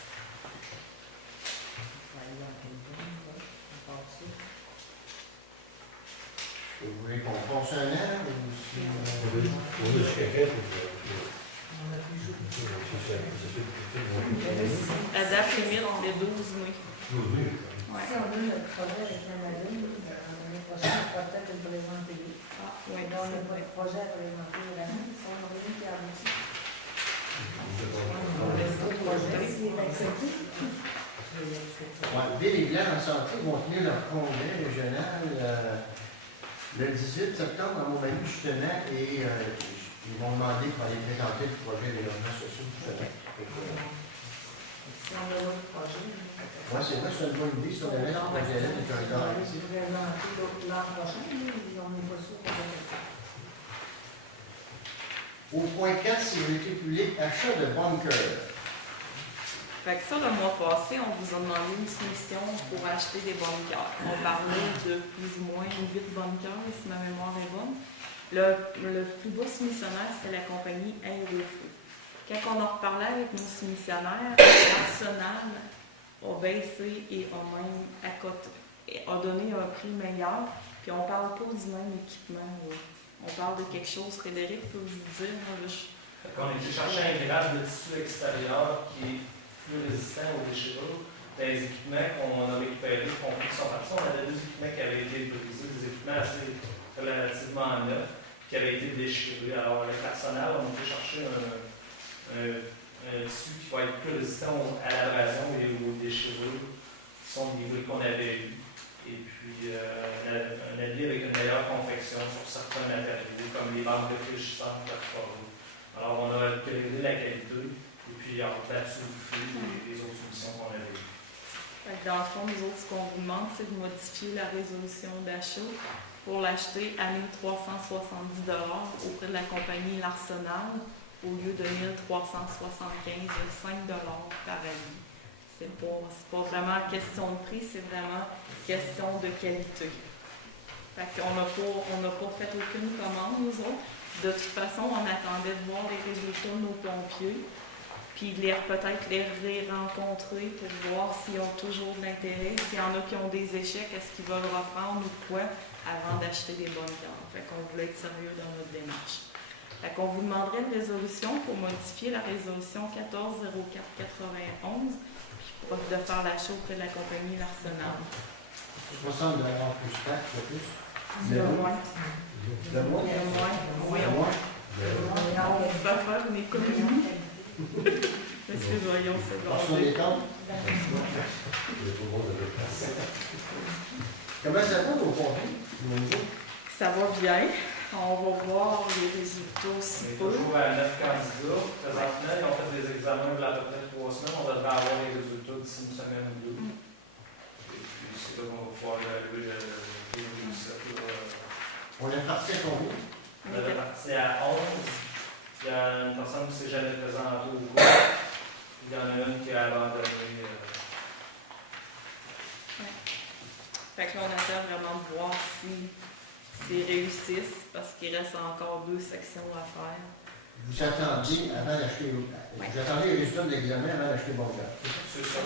Vous voulez qu'on passe un an ou si... On a jusqu'à quel On a plus joué. La date limite, on est 12 mai. Ouais. Si on veut notre projet avec la Madeleine, l'année prochaine, on pourra peut-être le présenter. Ah, oui, Donc, on n'a c'est pas vrai. de projet à présenter vraiment, si on a rien qui aboutit. On laisse Le projet, s'il est accepté. Ouais, Ville et villages en santé vont tenir leur congrès régional le 18 septembre à Montmagny, justement, et ils m'ont demandé pour aller présenter le projet des logements sociaux, justement. Si on a d'autres projets. Moi, c'est vrai, c'est une bonne idée, si on avait ce projet-là, des corridors On va ici. le présenter l'an prochain, mais on n'est pas sûr qu'on va le faire. Au point 4, sécurité publique, achat de bunkers. Fait que ça, le mois passé, on vous a demandé une soumission pour acheter des bunkers. On parlait de plus ou moins 8 bunkers, si ma mémoire est bonne. Le plus bas soumissionnaire, c'était la compagnie Aérofeu. Quand on en reparlait avec nos soumissionnaires, l'Arsenal a baissé et a même a donné un prix meilleur. Puis on ne parle pas du même équipement. Là. On parle de quelque chose, Frédéric peut vous dire, là, On a été chercher un grade de tissu extérieur qui est plus résistant aux déchirures. Des équipements qu'on a récupérés, qu'on pris sont partis. On avait 2 équipements qui avaient été brisés, des équipements assez relativement neufs, qui avaient été déchirés. Alors, avec l'arsenal, on a été chercher un tissu qui va être plus résistant à l'abrasion et aux déchirures, qui sont des livres qu'on avait eus. Et puis, un habit avec une meilleure confection sur certains matériaux, comme les bandes de réfléchissantes perforées. Alors, on a upgradé la qualité, et puis on a battu le prix des autres solutions qu'on avait eues. Fait que dans le fond, nous autres, ce qu'on vous demande, c'est de modifier la résolution d'achat pour l'acheter à 1 370 $ auprès de la compagnie L'Arsenal au lieu de 1 375, 5 $ par année. C'est pas vraiment question de prix, c'est vraiment question de qualité. Fait qu'on n'a pas fait aucune commande, nous autres. De toute façon, on attendait de voir les résultats de nos pompiers, puis peut-être les rencontrer pour voir s'ils ont toujours de l'intérêt. S'il y en a qui ont des échecs, est-ce qu'ils veulent reprendre ou quoi avant d'acheter des bonnes gardes. Fait qu'on voulait être sérieux dans notre démarche. Fait qu'on vous demanderait une résolution pour modifier la résolution 140491, puis de faire l'achat auprès de la compagnie L'Arsenal. 60 $ plus taxe, de plus. De moins. De moins? De moins. Oui, De on moins? va faire une économie. Monsieur Voyons, c'est bon. Sur les temps? Comment ça va au pompier? Ça va bien. On va voir les résultats si On est peu. toujours à 9 candidats. Présentement, ils ont fait des examens il y a à peu près 3 semaines. On devrait avoir les résultats d'ici une semaine ou 2. Et puis, c'est là qu'on va pouvoir évaluer le résultat. On est parti à combien? On est parti à 11. Il y a une personne qui ne s'est jamais présentée au cours. Il y en a une qui a abandonné. Fait que là, on attend vraiment de voir si s'ils réussissent, parce qu'il reste encore 2 sections à faire. Vous attendiez avant d'acheter. Vous attendiez les résultats de l'examen avant d'acheter bon gars. C'est ça.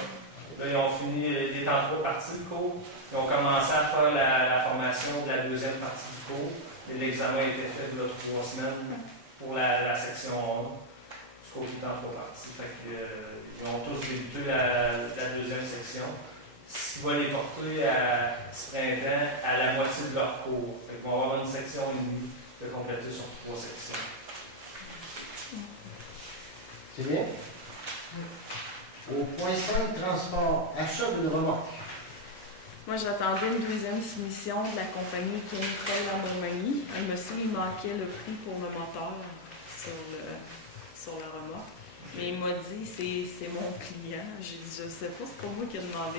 Là, ils ont fini, il est en 3 parties le cours. Ils ont commencé à faire la formation de la 2e partie du cours. Et l'examen a été fait il y a 3 semaines pour la section 1. Du cours qui est en 3 parties. Fait que, ils ont tous débuté la 2e section. Ce qui va les porter ce printemps à la moitié de leur cours. Fait qu'ils vont avoir une section et demie de compléter sur 3 sections. C'est bien? Au point 5, transport, achat d'une remorque. Moi, j'attendais une 2e soumission de la compagnie Chemitrail en Montmagny. Un monsieur, il manquait le prix pour le moteur sur le remorque. Mais il m'a dit, c'est mon client. J'ai dit, je ne sais pas, c'est pas moi qui ai demandé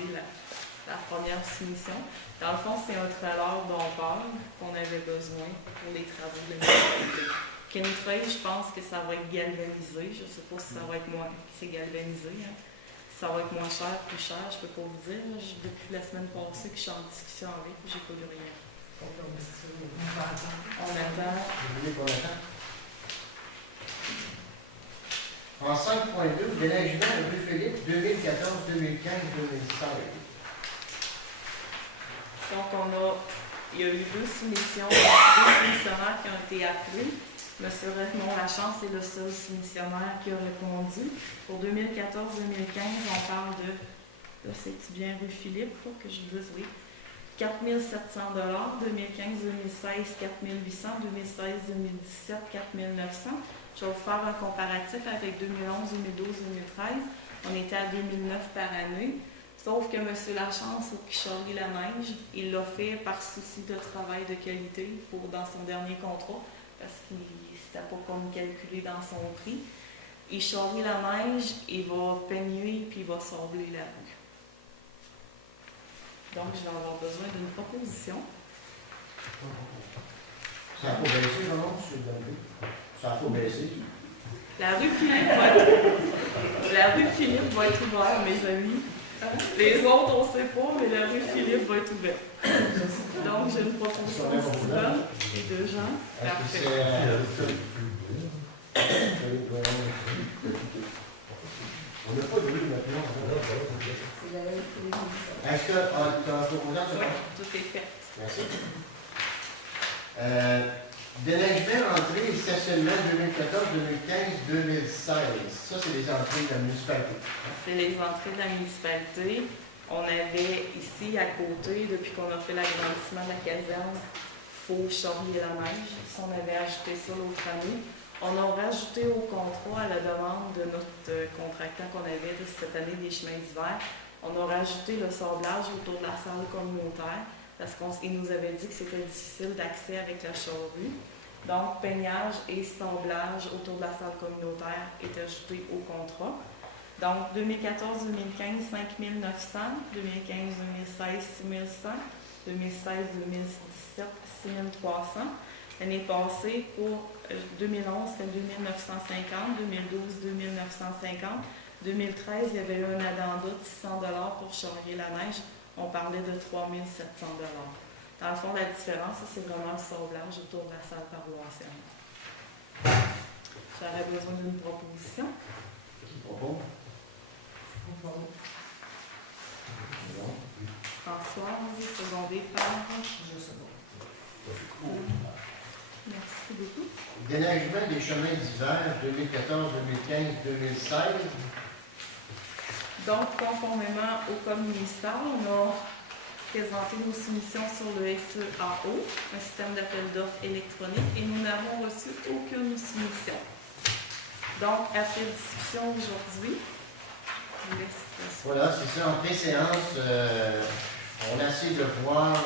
la première soumission. Dans le fond, c'est un trailer dompeur qu'on avait besoin pour les travaux de la municipalité. Chemitrail, je pense que ça va être galvanisé. Je ne sais pas si ça va être moins. C'est galvanisé. Hein. Ça va être moins cher, plus cher, je ne peux pas vous dire. Depuis la semaine passée que je suis en discussion avec, j'ai pas eu rien. On attend. Vous voulez qu'on attend? En 5.2, déneigement de rue Philippe, 2014, 2015, 2016. Donc, il y a eu 2 soumissions, 2 soumissionnaires qui ont été appelés. M. Raymond Lachance est le seul soumissionnaire qui a répondu. Pour 2014-2015, on parle de, là c'est-tu bien rue Philippe, il faut que je vous dise oui, 4 700 $, 2015-2016, 4 800 $, 2016-2017, 4 900 $. Je vais vous faire un comparatif avec 2011, 2012, 2013. On était à 2009 par année. Sauf que M. Lachance, au Pichori-la-Neige, il l'a fait par souci de travail de qualité dans son dernier contrat, parce qu'il n'était pas comme calculé dans son prix. Il charrie la neige, il va peigner puis il va sabler la rue. Donc, je vais avoir besoin d'une proposition. Ça n'a pas baissé, non, sur le rue? Ça n'a pas baissé. La rue Philippe va être ouverte, mes amis. Les autres, on ne sait pas, mais la rue Philippe va être ouverte. Donc, j'ai une proposition de Sylvain et de Jean. Parfait. On n'a pas de rue maintenant. C'est la rue Philippe. Est-ce que tu as un proposant? Oui, tout est fait. Merci. Déneigement entrée stationnement 2014, 2015, 2016. Ça, c'est les entrées de la municipalité. C'est les entrées de la municipalité. On avait ici à côté, depuis qu'on a fait l'agrandissement de la caserne, Faux Charlier la Neige. Ça, on avait ajouté ça l'autre année. On a rajouté au contrat, à la demande de notre contractant qu'on avait de cette année des chemins d'hiver, on a rajouté le sablage autour de la salle communautaire parce qu'il nous avait dit que c'était difficile d'accès avec la charrue. Donc, peignage et sablage autour de la salle communautaire est ajouté au contrat. Donc, 2014-2015, 5 900, 2015-2016, 6 100, 2016-2017, 6 300. L'année passée, pour 2011, c'était 2 950, 2012, 2 950. 2013, il y avait eu un addenda de 600 $ pour charrier la neige. On parlait de 3 700 $. Dans le fond, la différence, c'est vraiment le sablage autour de la salle paroissiale. J'aurais besoin d'une proposition. Qui propose? Non. Françoise, secondée par... Je sais pas. Merci beaucoup. Déneigement des chemins d'hiver 2014, 2015, 2016. Donc, conformément au code municipal, on a présenté nos soumissions sur le SEAO, un système d'appel d'offres électronique, et nous n'avons reçu aucune soumission. Donc, après discussion aujourd'hui, je vous laisse. Voilà, c'est ça. En pré-séance, on a essayé de voir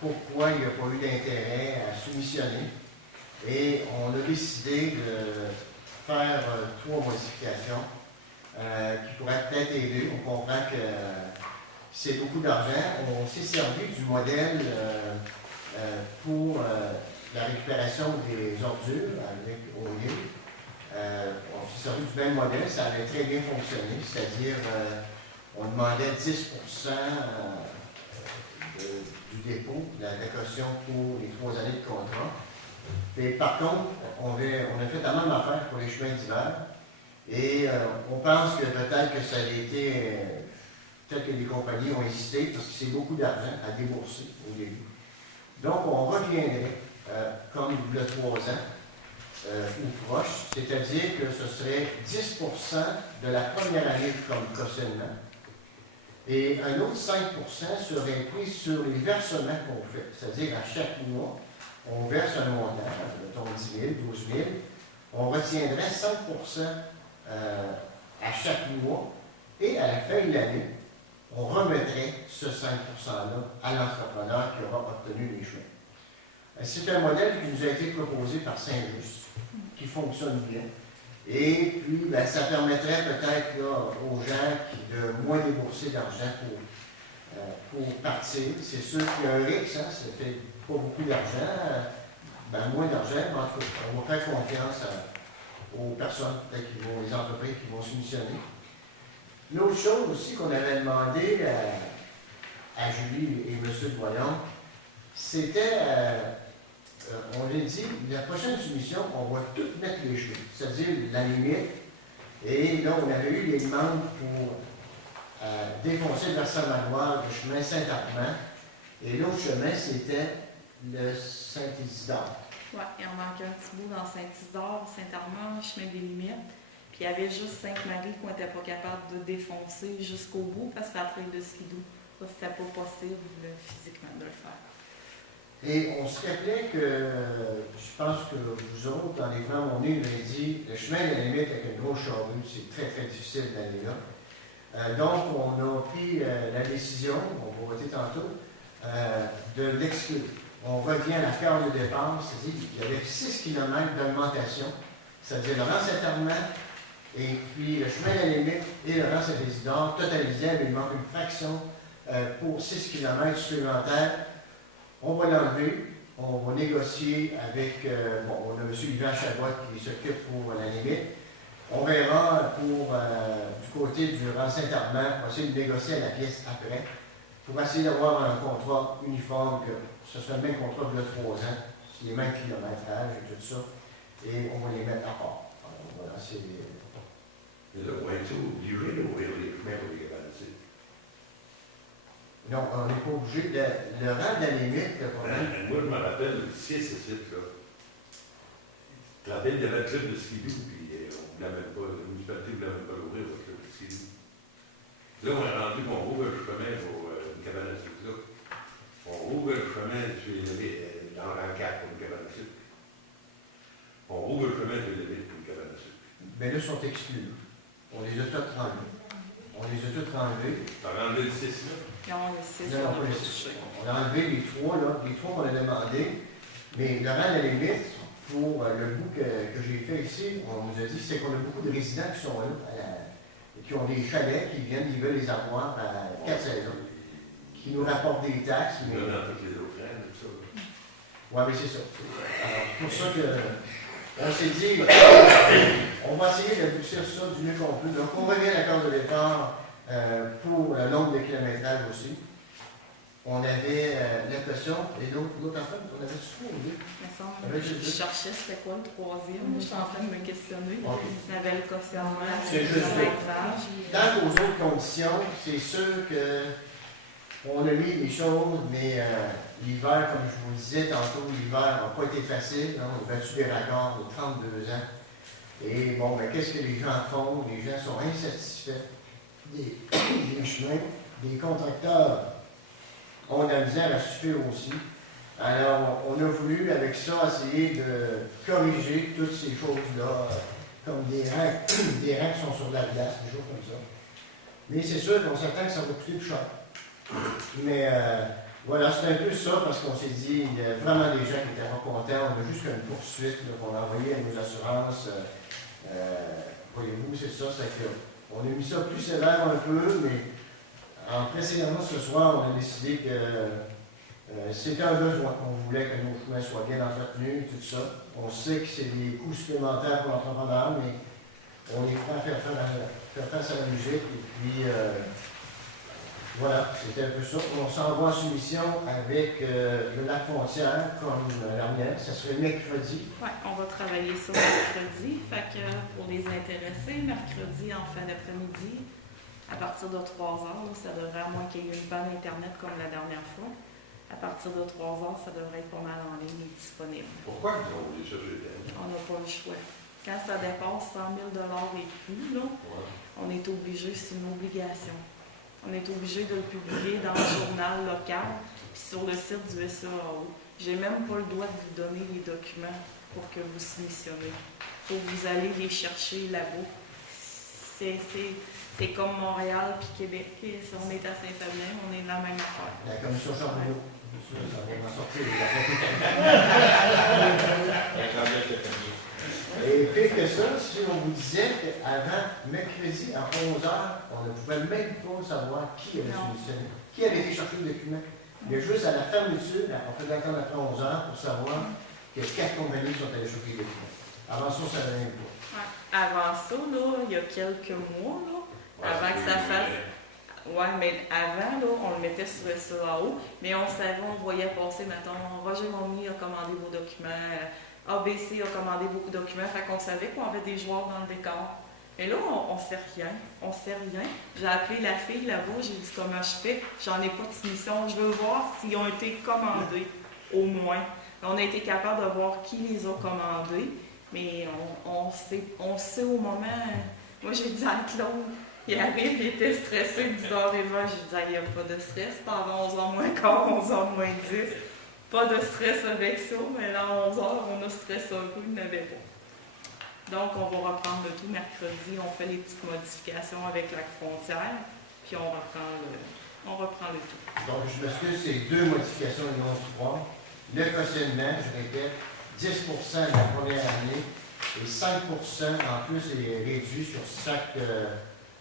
pourquoi il n'y a pas eu d'intérêt à soumissionner. Et on a décidé de faire 3 modifications qui pourraient peut-être aider. On comprend que c'est beaucoup d'argent. On s'est servi du modèle pour la récupération des ordures avec O'Neill. On s'est servi du même modèle, ça avait très bien fonctionné, c'est-à-dire on demandait 10 du dépôt, de la décaution pour les 3 années de contrat. Et par contre, on a fait la même affaire pour les chemins d'hiver. Et on pense que peut-être que ça a été, peut-être que les compagnies ont hésité parce que c'est beaucoup d'argent à débourser au début. Donc, on reviendrait comme le 3 ans ou proche, c'est-à-dire que ce serait 10 de la première année comme cautionnement. Et un autre 5 serait pris sur les versements qu'on fait, c'est-à-dire à chaque mois, on verse un montant, mettons 10 000, 12 000, on retiendrait 5 à chaque mois, et à la fin de l'année, on remettrait ce 5 %-là à l'entrepreneur qui aura obtenu les chemins. C'est un modèle qui nous a été proposé par Saint-Just, qui fonctionne bien. Et puis, ça permettrait peut-être aux gens de moins débourser d'argent pour partir. C'est sûr qu'il y a un risque, ça fait pas beaucoup d'argent, moins d'argent, mais en tout cas, on va faire confiance aux personnes, peut-être les entreprises qui vont soumissionner. L'autre chose aussi qu'on avait demandé à Julie et M. Doyon, c'était, on l'a dit, la prochaine soumission, on va tout mettre les chemins, c'est-à-dire la limite. Et là, on avait eu des demandes pour défoncer le versant manoir du chemin Saint-Armand. Et l'autre chemin, c'était le Saint-Isidore. Oui, il en manquait un petit bout dans Saint-Isidore, Saint-Armand, chemin des Limites. Puis il y avait juste Sainte-Marie qu'on n'était pas capable de défoncer jusqu'au bout parce que ça traîne de skidoo. Ça, c'était pas possible physiquement de le faire. Et on se rappelait que, je pense que vous autres, dans les grands on est dit, le chemin de la limite avec une grosse charrue, c'est très, très difficile d'aller là. Donc, on a pris la décision, on va voter tantôt, de l'exclure. On revient à la carte de départ, c'est-à-dire qu'il y avait 6 km d'augmentation, c'est-à-dire le Saint-Armand, et puis le chemin de la limite et le Saint-Isidore, totalisé, il manque une fraction pour 6 km supplémentaires. On va l'enlever, on va négocier avec, on a M. Yvan Chabot qui s'occupe pour la limite. On verra pour, du côté du Saint-Armand, on va essayer de négocier à la pièce après, pour essayer d'avoir un contrat uniforme, que ce soit le même contrat de 3 ans, c'est les mêmes kilométrages et tout ça, et on va les mettre à part. Alors, voilà, c'est... Mais là, on va être obligé d'ouvrir les chemins pour les balisser. Non, on n'est pas obligé de rang de la limite. Moi, je me rappelle, ici, ce site-là, ville, il y avait le club de skidoo, puis on voulait même pas, la municipalité ne voulait même pas l'ouvrir, le club de skidoo. Là, on est rendu qu'on rouvre le chemin pour une cabane à sucre, là. On rouvre le chemin, dans le rang 4 pour une cabane à sucre. On rouvre le chemin de l'élite pour une cabane à sucre. Mais là, ils sont exclus. On les a tous enlevés. On les a tous enlevés. T'as enlevé le 6, là? Non, le 6, Non, pas les six. On a enlevé les 3, là, les 3 qu'on a demandé. Mais le rang de la limite, pour le bout que j'ai fait ici, on nous a dit c'est qu'on a beaucoup de résidents qui sont là, qui ont des chalets, qui viennent, ils veulent les avoir à 4 saisons, qui nous rapportent des taxes. Mais... Dans toutes les offrandes, tout ça. Oui, mais c'est ça. Alors, c'est pour ça que on s'est dit, on va essayer d'adoucir ça du mieux qu'on peut. Donc, on revient à l'accord de départ pour le nombre de kilométrages aussi. On avait la question, et l'autre affaire, on avait tout trouvé. Je cherchais c'était quoi le troisième. Je suis en train de me questionner. Ok. Il y avait le cautionnement, C'est le juste kilométrage. Dans nos autres conditions, c'est sûr que on a mis des choses, mais l'hiver, comme je vous le disais tantôt, l'hiver n'a pas été facile. Hein, on a battu des records de 32 ans. Et bon, ben, qu'est-ce que les gens font? Les gens sont insatisfaits des chemins, des contracteurs ont de la misère à suivre aussi. Alors, on a voulu, avec ça, essayer de corriger toutes ces choses-là, comme des rangs qui sont sur la glace, des choses comme ça. Mais c'est sûr qu'on s'attend que ça va coûter plus cher. Mais voilà, c'est un peu ça, parce qu'on s'est dit, il y a vraiment des gens qui n'étaient pas contents. On a juste une poursuite qu'on a envoyée à nos assurances. Voyez-vous, c'est ça, c'est qu'on a mis ça plus sévère un peu, mais en précédemment ce soir, on a décidé que c'était un besoin. On voulait que nos chemins soient bien entretenus, tout ça. On sait que c'est des coûts supplémentaires pour l'entrepreneur, mais on est prêt à faire face à la musique. Et puis, voilà, c'était un peu ça. On s'envoie en soumission avec le lac Fontière, comme la dernière. Ça serait mercredi. Oui, on va travailler ça mercredi. Fait que pour les intéressés, mercredi en fin d'après-midi, à partir de 3 heures, là, ça devrait, à moins qu'il y ait une panne Internet comme la dernière fois, à partir de 3 heures, ça devrait être pas mal en ligne et disponible. Pourquoi ils ont voulu changer On n'a pas le choix. Quand ça dépasse 100 000 et plus, là, on est obligé, c'est une obligation. On est obligé de le publier dans le journal local puis sur le site du SAAO. J'ai même pas le droit de vous donner les documents pour que vous soumissionnez. Il faut que vous allez les chercher là-bas. C'est comme Montréal puis Québec. On est à Saint-Fabien, on est dans la même affaire. La commission Charbonneau. Ça va en sortir. Et pire que ça, si on vous disait qu'avant mercredi à 11h, on ne pouvait même pas savoir qui avait soumissionné, qui avait été chercher le document. Mais juste à la fermeture, on faisait attendre après 11h pour savoir que 4 compagnies sont allées chercher le document. Avant ça, ça ne venait pas. Ouais. Avant ça, là, il y a quelques mois, là, avant que ça fasse. Oui, mais avant, là, on le mettait sur le SAAO, mais on savait, on voyait passer, mettons, Roger Monnier a commandé vos documents, ABC a commandé beaucoup de documents, fait qu'on savait qu'on avait des joueurs dans le décor. Mais là, on ne sait rien, J'ai appelé la fille là-bas, j'ai dit comment je fais, j'en ai pas de soumission, je veux voir s'ils ont été commandés, au moins. On a été capable de voir qui les a commandés, mais on sait au moment. Moi, j'ai dit à Claude, il arrive, il était stressé, 10h des fois, j'ai dit, il n'y a pas de stress, pas avant 11h moins quart, 11h moins 10. Pas de stress avec ça, mais là, à 11h, on a stressé un peu, il n'avait pas. Donc, on va reprendre le tout mercredi, on fait les petites modifications avec la frontière, puis on reprend le tout. Donc, je m'excuse, c'est 2 modifications et non 3. Le cautionnement, je répète, 10% de la première année et 5% en plus est réduit sur chaque,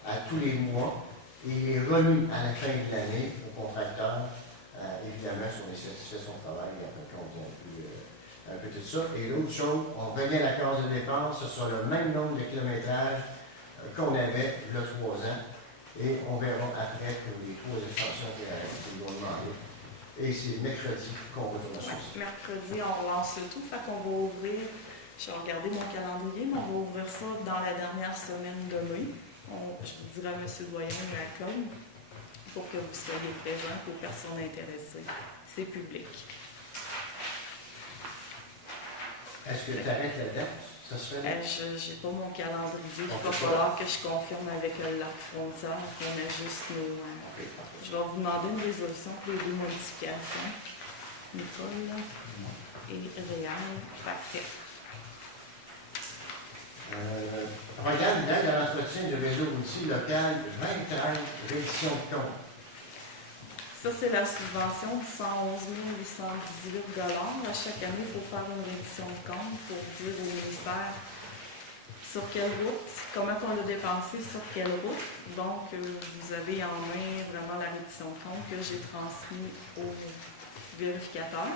à tous les mois et est remis à la fin de l'année au contracteur, évidemment sur les satisfactions de travail, après qu'on vient un peu tout ça. Et l'autre chose, on revient à la case de départ, ce sera le même nombre de kilométrages qu'on avait le 3 ans et on verra après que les 3 extensions qu'ils vont demander. Et c'est mercredi qu'on va faire ça. Mercredi, on relance le tout, fait qu'on va ouvrir, j'ai regardé mon calendrier, mais on va ouvrir ça dans la dernière semaine de mai. Je dirais à M. Doyon et à Claude pour que vous soyez présents, aux personnes intéressées. C'est public. Est-ce que tu arrêtes la date? Ça se fait. Je n'ai pas mon calendrier. Il va falloir que je confirme avec le lac fournisseur qu'on ajuste nos. Je vais vous demander une résolution pour les deux modifications. Nicole et Réal. Parfait. Programme d'aide à l'entretien du réseau routier local 2013, révision de compte. Ça, c'est la subvention de 111 818 $. À chaque année, il faut faire une révision de compte pour dire au ministère sur quelle route, comment on l'a dépensé, sur quelle route. Donc, vous avez en main vraiment la révision de compte que j'ai transmise au vérificateur.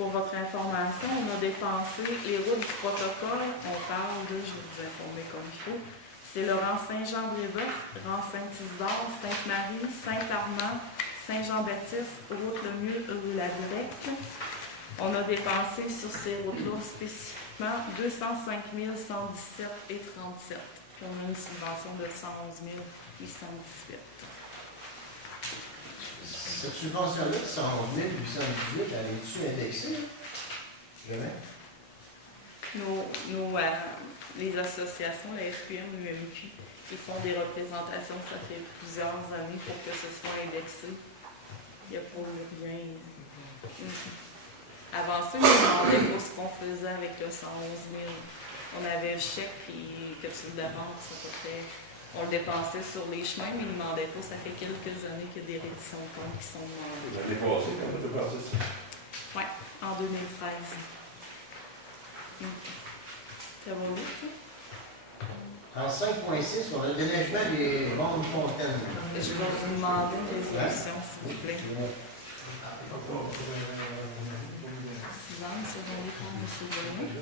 Pour votre information, on a dépensé les routes du protocole. On parle de, je vais vous informer comme il faut, c'est le rang Saint-Jean-Brébeuf, rang Saint-Isidore, Sainte-Marie, Saint-Armand, Saint-Jean-Baptiste, route Le Mule, rue La Directe. On a dépensé sur ces routes-là spécifiquement 205 117 et 37. Puis on a une subvention de 111 818. Cette subvention-là, 111 818, elle est-tu indexée? Jamais. Les associations, la FQM, l'UMQ, ils font des représentations, ça fait plusieurs années pour que ce soit indexé. Il n'y a pas rien. Avant ça, ils demandaient pour ce qu'on faisait avec le 111 000. On avait le chèque, puis que tu le demandes, ça fait. On le dépensait sur les chemins, mais ils ne demandaient pas. Ça fait quelques années qu'il y a des réditions de compte qui sont demandées. Vous allez passer, quand vous passé ça? Oui, en 2013. Ça va vite, ça? En 5.6, on a le déneigement des bandes fontaines. Je vais vous demander une résolution, s'il vous plaît. Sylvain, c'est bon, les comptes, M. Brunet.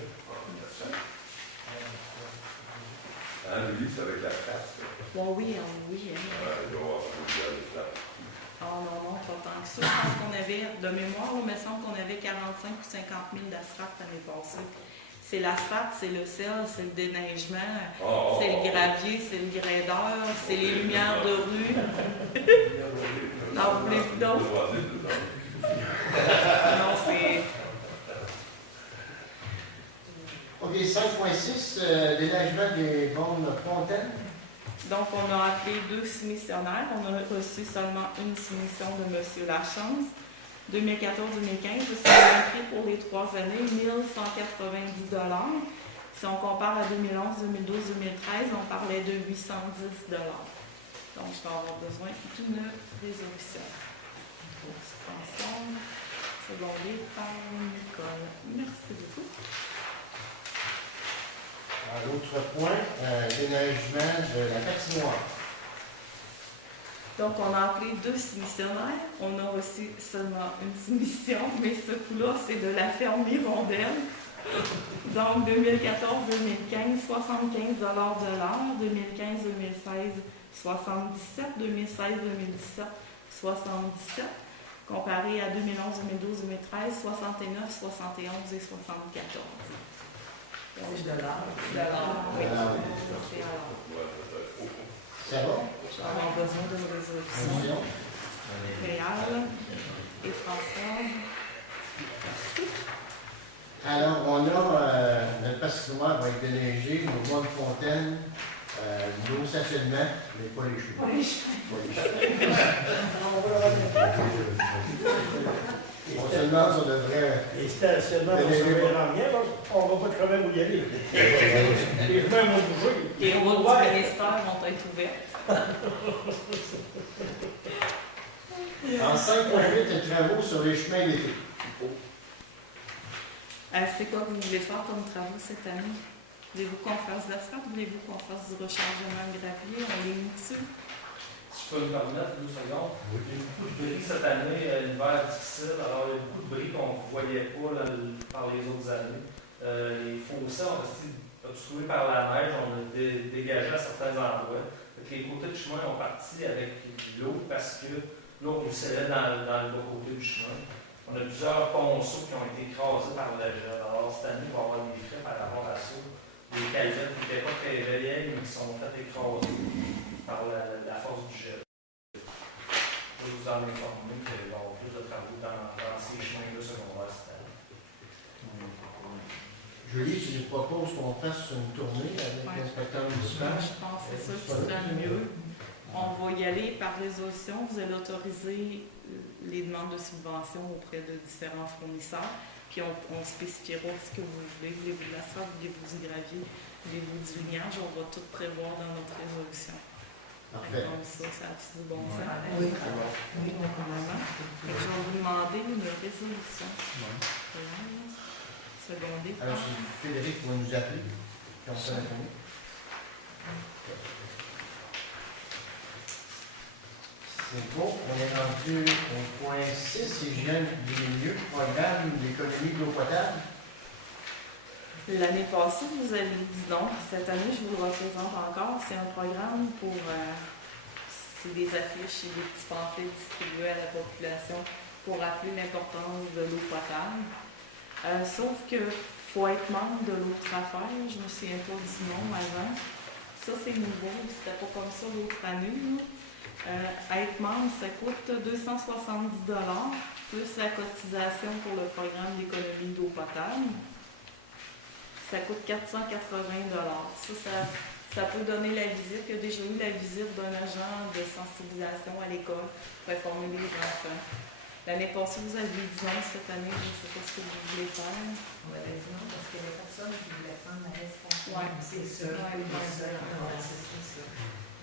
Hein, lui, c'est avec la face. Bon, oui. Il doit avoir Oh non, pas tant que ça. Je pense qu'on avait, de mémoire, il me semble qu'on avait 45 ou 50 000 d'asphalte l'année passée. C'est l'asphalte, c'est le sel, c'est le déneigement, c'est le gravier, c'est le graideur, c'est les lumières de rue. Non, vous voulez d'autres? Non, c'est... OK, 5.6, déneigement des bandes fontaines. Donc, on a appelé 2 soumissionnaires. On a reçu seulement une soumission de M. Lachance. 2014-2015, c'est écrit pour les 3 années, 1 190 $. Si on compare à 2011, 2012, 2013, on parlait de 810 $. Donc, je vais avoir besoin d'une résolution. Suspension, secondée par Nicole. Merci beaucoup. L'autre point, déneigement de la patinoire. Donc, on a appelé 2 soumissionnaires. On a reçu seulement une soumission, mais ce coup-là, c'est de la ferme Hirondelle. Donc, 2014-2015, 75 $ de l'heure. 2015-2016, 77. 2016-2017, 77. Comparé à 2011, 2012, 2013, 69, 71 et 74. C'est de l'art. Oui. C'est à l'heure. Ça va? Je vais avoir besoin d'une résolution. Réal et François. Alors, on a notre patinoire va être déneigé, nos bandes fontaines, nos stationnements, mais pas les cheveux. Pas les cheveux. On se demande si on devrait. Les stationnements vont servir à rien, on ne va pas crever où y aller. Les chemins vont bouger. Les routes du ministère vont être ouvertes. En 5.8, travaux sur les chemins d'été. C'est quoi que vous voulez faire comme travaux cette année? Voulez-vous qu'on fasse d'asphalte? Voulez-vous qu'on fasse du rechargement de gravier? On les met dessus? Si je peux me permettre 2 secondes. Il y a beaucoup de bris cette année, l'hiver difficile. Alors, il y a beaucoup de bris qu'on ne voyait pas là, par les autres années. Les fossés ont resté obstrués par la neige. On a dégagé à certains endroits. Donc, les côtés de chemin ont parti avec l'eau parce que l'eau ruisselait dans le bas côté du chemin. On a plusieurs ponceaux qui ont été écrasés par le gel. Alors, cette année, on va avoir des frais par rapport à ça. Des calettes qui n'étaient pas très vieilles, mais qui sont faites écraser par la force du gel. Je vais vous en informer qu'il va y avoir plus de travaux dans ces chemins de secondaire cette année. Je Julie, tu lui proposes qu'on fasse une tournée avec Ouais. l'inspecteur municipal. Je pense que c'est ça qui serait le mieux. On va y aller par résolution. Vous allez autoriser les demandes de subvention auprès de différents fournisseurs. Puis on spécifiera ce que vous voulez. Voulez-vous de l'asphalte, voulez-vous du gravier, voulez-vous du lignage? On va tout prévoir dans notre résolution. Parfait. Comme ça a du bon sens. Oui. Oui, normalement. Fait que je vais vous demander une résolution. Secondée par... Alors, c'est Frédéric qui va nous appeler. Puis on fait la tournée. C'est bon. On est rendu au point 6, hygiène du milieu, programme d'économie de l'eau potable. L'année passée, vous avez dit non. Cette année, je vous le représente encore. C'est un programme pour... c'est des affiches et des petits pamphlets distribués à la population pour rappeler l'importance de l'eau potable. Sauf que faut être membre de l'autre affaire. Je me souviens pas du nom avant. Ça, c'est nouveau. C'était pas comme ça l'autre année. Être membre, ça coûte 270 $ plus la cotisation pour le programme d'économie d'eau potable. Ça coûte 480 $. Ça peut donner la visite. Il y a déjà eu la visite d'un agent de sensibilisation à l'école pour informer les enfants. L'année passée, vous aviez dit non. Cette année, je ne sais pas ce que vous voulez faire. On avait dit non parce qu'il y avait personne qui voulait prendre la responsabilité. Ouais, c'est ça. Ouais, Oui, ouais. c'est ça. Ouais, c'est ça.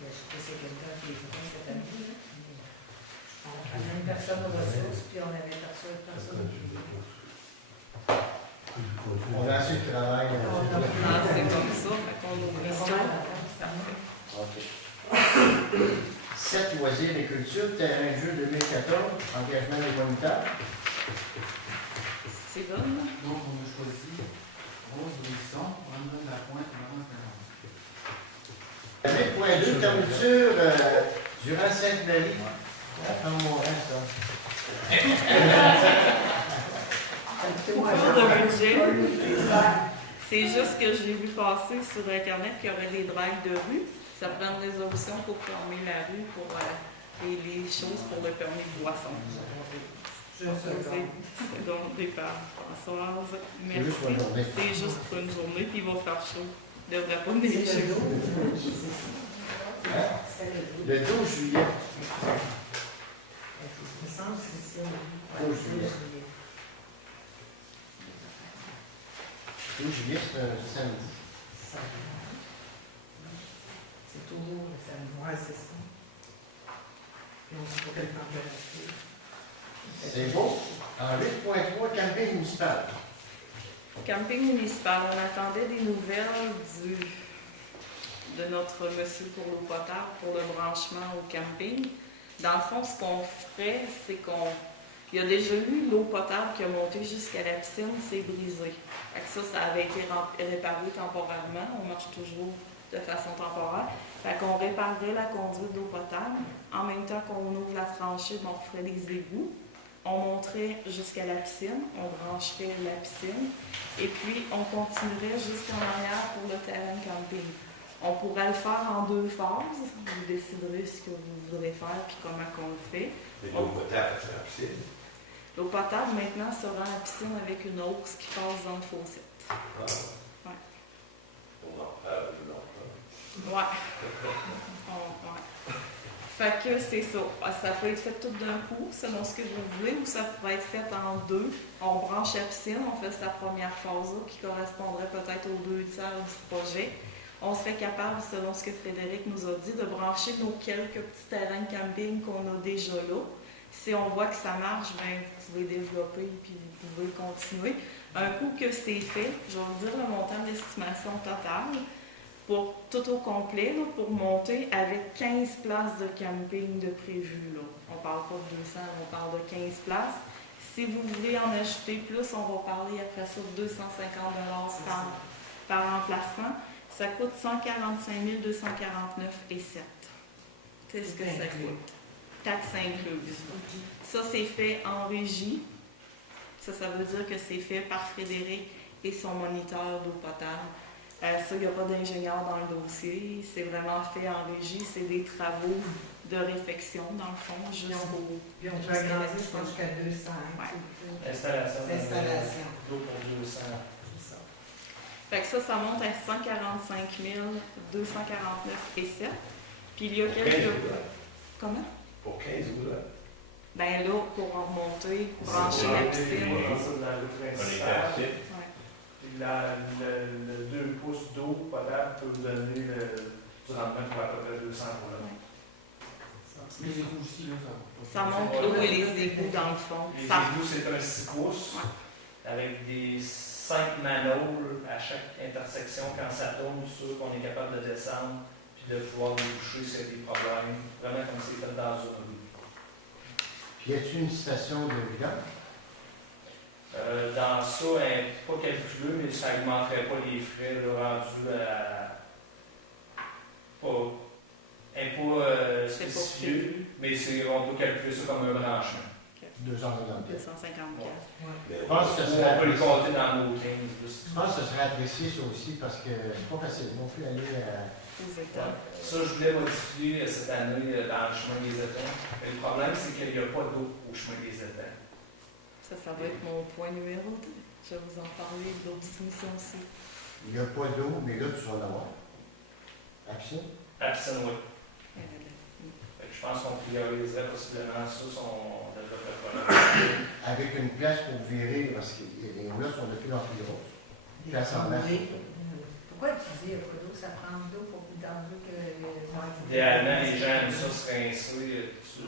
Je sais pas si c'est quelqu'un qui est venu cette année. Là. On avait une personne aux ressources, puis on avait personne qui On a assez de travail. C'est comme ça, fait qu'on oublie ça. OK. 7 loisirs et culture, terrain de jeu 2014, engagement des moniteurs. C'est bon? Donc, on a choisi Rose Brisson, Brandon Lapointe et Laurent Ferrand. 8.2, fermeture durant Sainte-Marie. Attends mon reste, Cours de budget. C'est juste que j'ai vu passer sur Internet qu'il y aurait des drives de rue. Ça prend une résolution pour fermer la rue pour les choses pour le permis de boisson. Je sais. Secondé par Françoise. C'est Merci. juste pour une journée. C'est juste pour une journée, puis il va faire chaud. Il ne devrait pas neiger. Le 12 juillet. Il me semble que c'est ça. 12 juillet. 12 juillet, c'est un samedi. C'est toujours le samedi. Ouais, c'est ça. Puis on ne sait pas quelle température. C'est beau. En 8.3, camping municipal. Camping municipal, on attendait des nouvelles de notre monsieur pour l'eau potable pour le branchement au camping. Dans le fond, ce qu'on ferait, c'est il y a déjà eu l'eau potable qui a monté jusqu'à la piscine, c'est brisé. Fait que ça avait été réparé temporairement. On marche toujours de façon temporaire. Fait qu'on réparerait la conduite d'eau potable. En même temps qu'on ouvre la tranchée, on ferait les égouts. On monterait jusqu'à la piscine, on brancherait la piscine, et puis on continuerait jusqu'en arrière pour le terrain de camping. On pourrait le faire en 2 phases. Vous déciderez ce que vous voudrez faire et comment on le fait. Mais l'eau potable, c'est la piscine. L'eau potable, maintenant, sera en piscine avec une hausse qui passe dans le fossé. Ah. Ouais. On en parle, on en parle. Ouais. Ouais. Fait que c'est ça. Ça peut être fait tout d'un coup, selon ce que vous voulez, ou ça pourrait être fait en 2. On branche la piscine, on fait sa première phase qui correspondrait peut-être aux 2 tiers du projet. On serait capable, selon ce que Frédéric nous a dit, de brancher nos quelques petits terrains de camping qu'on a déjà là. Si on voit que ça marche, bien, vous pouvez développer et vous pouvez continuer. Un coup que c'est fait, je vais vous dire le montant d'estimation totale pour tout au complet, là, pour monter avec 15 places de camping de prévu. Là. On ne parle pas de 200, on parle de 15 places. Si vous voulez en ajouter plus, on va parler après ça de 250 $ par emplacement. Ça coûte 145 249 et 7. C'est ce que ça coûte. Taxes incluses. Ça, c'est fait en régie. Ça veut dire que c'est fait par Frédéric et son moniteur d'eau potable. Ça, il n'y a pas d'ingénieur dans le dossier. C'est vraiment fait en régie. C'est des travaux de réfection, dans le fond, jusqu'au... Puis on peut agrandir jusqu'à 200. Ouais. Installation. Installation. D'eau pour 200. C'est ça. Fait que ça monte à 145 249,7. Puis il y a Pour 15 quelques... dollars. Comment? Pour 15 dollars. Ben là, pour en remonter, brancher la piscine. C'est la route On est principale. cassé. Ouais. Puis le 2 pouces d'eau potable peut vous donner du rendement pour à peu près 200 km. Les égouts aussi, là, ça va. Ça monte l'eau et les égouts dans le fond. Les Ça... égouts, c'est un 6 pouces avec des 5 manholes à chaque intersection. Quand ça tombe, sûr qu'on est capable de descendre puis de pouvoir déboucher s'il y a des problèmes. Vraiment comme c'est fait dans une rue. Puis y a-t-il une station de vidange? Dans ça, pas calculé, mais ça n'augmenterait pas les frais là, rendus à. Pas spécifié, mais on peut calculer ça comme un branchement. 250 pièces. 250 piastres. Je pense que ça On serait peut le apprécié. compter dans nos 15. Je pense que ça serait apprécié ça aussi parce que c'est pas facile non plus aller à... Aux états. Ça, je voulais modifier cette année dans le chemin des étangs. Mais le problème, c'est qu'il n'y a pas d'eau au chemin des étangs. Ça va être mon point numéro 2. Je vais vous en parler d'autres émissions aussi. Il n'y a pas d'eau, mais là, tu vas l'avoir. À piscine? À piscine, oui. Fait que je pense qu'on prioriserait possiblement ça si on développerait pas là. Avec une place pour virer, parce que les roues sont de plus en plus grosses. Place en masse. Pourquoi utiliser le d'eau? Ça prend de l'eau pour vidanger que... Idéalement, les gens aiment ça se rincer. Tu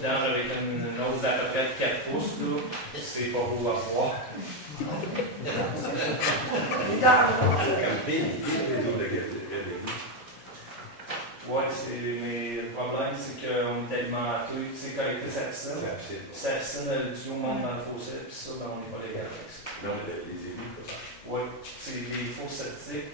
vidanges avec une hausse d'à peu près de 4 pouces, là. C'est pas beau à voir. Camping, les eaux de l'église. Oui, mais le problème, c'est qu'on est alimenté, c'est collecté sa piscine. Sa piscine, le tuyau monte dans le fossé, puis ça, ben, on n'est pas légal avec ça. Non, les égouts, quoi. Oui, c'est des fosses septiques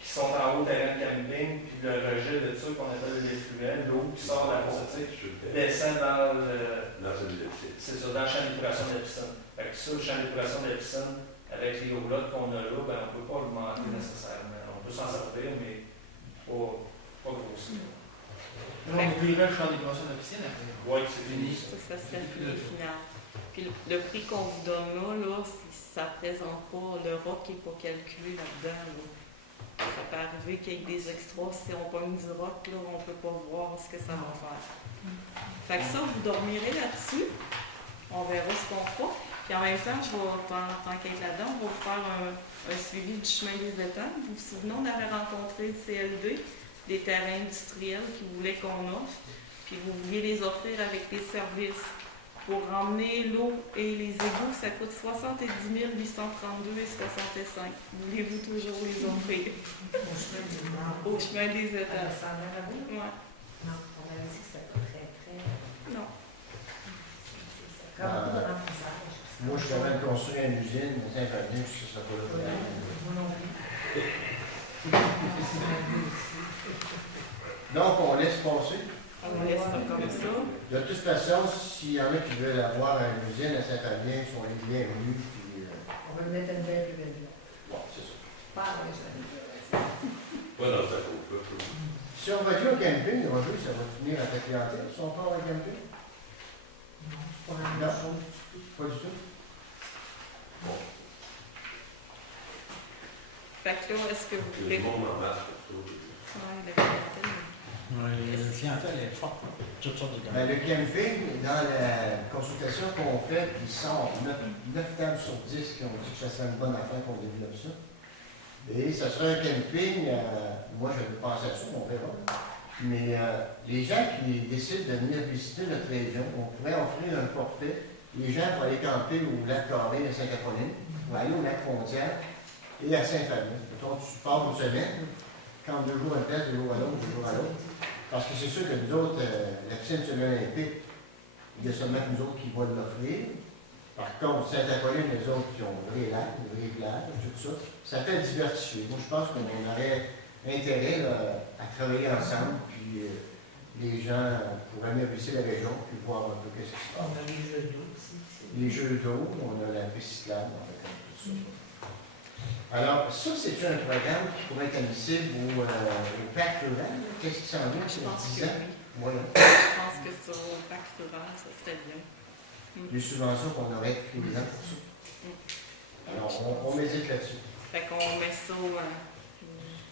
qui sont en haut terrain de camping, puis le rejet de ça qu'on appelle l'effluent, l'eau qui sort de la fosse septique, descend dans le. Dans une elliptique. C'est ça, dans le champ d'épuration de la piscine. Fait que ça, le champ d'épuration de la piscine, avec les roulottes qu'on a là, ben, on ne peut pas augmenter nécessairement. On peut s'en servir, mais pas grossir. On oublierait le champ des poissons de la piscine après. Oui, c'est fini. Ça serait le prix final. Puis le prix qu'on vous donne là, ça ne présente pas le rock qui n'est pas calculé là-dedans. Là. Ça peut arriver qu'il y ait des extras. Si on pogne du rock, là, on ne peut pas voir ce que ça va faire. Fait que ça, vous dormirez là-dessus. On verra ce qu'on fera. Puis en même temps, je vais, tant qu'être là-dedans, on va vous faire un suivi du chemin des étangs. Vous vous souvenez, on avait rencontré le CLD, des terrains industriels qui voulaient qu'on offre. Puis vous vouliez les offrir avec des services. Pour ramener l'eau et les égouts, ça coûte 70 832,65. Voulez-vous toujours les offrir? Au chemin du Nord. Au chemin des étangs. Ça va la boue? Ouais. Non, on avait dit que c'était pas très, très... Non. C'est comme beaucoup de remplissage. Moi, je suis en train de construire une usine, mais Saint-Venu, je ne sais pas là. Moi non plus. Donc, on laisse passer. On laisse ça comme ça. De toute façon, s'il y en a qui veulent avoir une usine à Saint-Fabien, ils sont les bienvenus. Puis, On va le mettre une belle plus belle. bon, c'est ça. Pas avec ça. Pas dans ta coupe. Si on va dire au camping, Roger, ça va finir à ta clientèle, si on part au camping? Non, c'est pas la Non. même chose. Pas du tout. Bon. Fait que là, est-ce que vous Le voulez... monde en masse pour ça. Ouais, la clientèle. Ouais, le clientèle est forte. Toutes sortes de Ben, le camping, dans la consultation qu'on fait, il sort 9 tables sur 10 qui ont dit que ça serait une bonne affaire qu'on développe ça. Et ça serait un camping, moi je vais penser à ça, on verra. Mais les gens qui décident de venir visiter notre région, on pourrait offrir un forfait. Les gens pour aller camper au lac Carré à Sainte-Apolline, pour aller au lac Frontière et à Saint-Fabien. Mettons, tu pars une semaine, quand 2 jours à une place, 2 jours à l'autre, 2 jours à l'autre. Parce que c'est sûr que nous autres, la piscine semi-olympique, il y a seulement nous autres qui vont l'offrir. Par contre, Saint-Apolline, les autres qui ont les lacs, les plages, tout ça, ça fait diversifier. Moi, je pense qu'on aurait intérêt là, à travailler ensemble, puis les gens pourraient venir visiter la région, puis voir un peu qu'est-ce qui se On passe. a les jeux d'eau aussi. Les jeux d'eau, on a la piste cyclable, on a tout ça. Alors, ça, c'est un programme qui pourrait être admissible au parc rural. Qu'est-ce qui s'en vient Je sur pense 10 que ans? oui. Voilà. Je pense que sur le pacte rural, ça serait bien. Les subventions qu'on aurait tous les ans pour ça. Alors, on médite là-dessus. Fait qu'on met ça, vous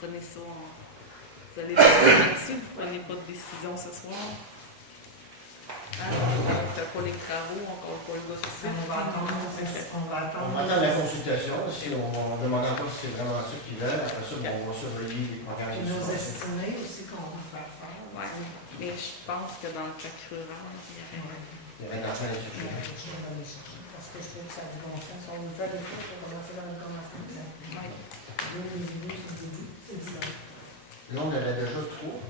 prenez ça vous allez décider là-dessus, vous prenez pas de décision ce soir. Hein? On fait pas les travaux, on compte pas le gars tout de suite. On va attendre, on va On attendre. va attendre la consultation, si on demande encore si c'est vraiment ça qu'ils veulent. Après ça, bon, on va surveiller les programmes Puis de nos subvention. estimés aussi qu'on va faire faire. Ouais. Mais je pense que dans le calcul rural, il y aurait Il y avait un enfant à Je chercher. vais aller chercher, parce que je trouve que ça a du bon sens. On veut faire des choses, on va commencer dans le commencement. Donner les idées sur des idées, c'est ça. Là, on avait déjà 3.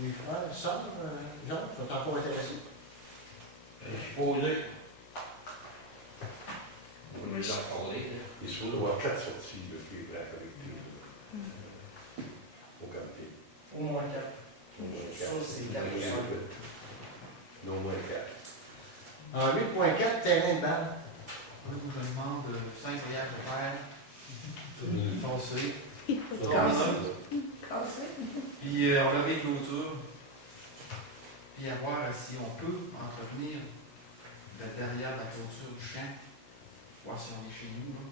Les frères, sœurs, Jean, sont encore intéressés. Je suis posé. On va les en parler. Il se faut avoir 4 sorties de qui est prêt à collecter. Au camping. Au moins 4. Au moins Ça, 4. c'est 4 ou 5. Non, moins 4. En 8.4, terrain de balle. Oui, je me demande 5 voyages de terre, foncé. Cassé. Puis enlever clôture. Puis à voir si on peut entretenir derrière la clôture du champ. Voir si on est chez nous. Là.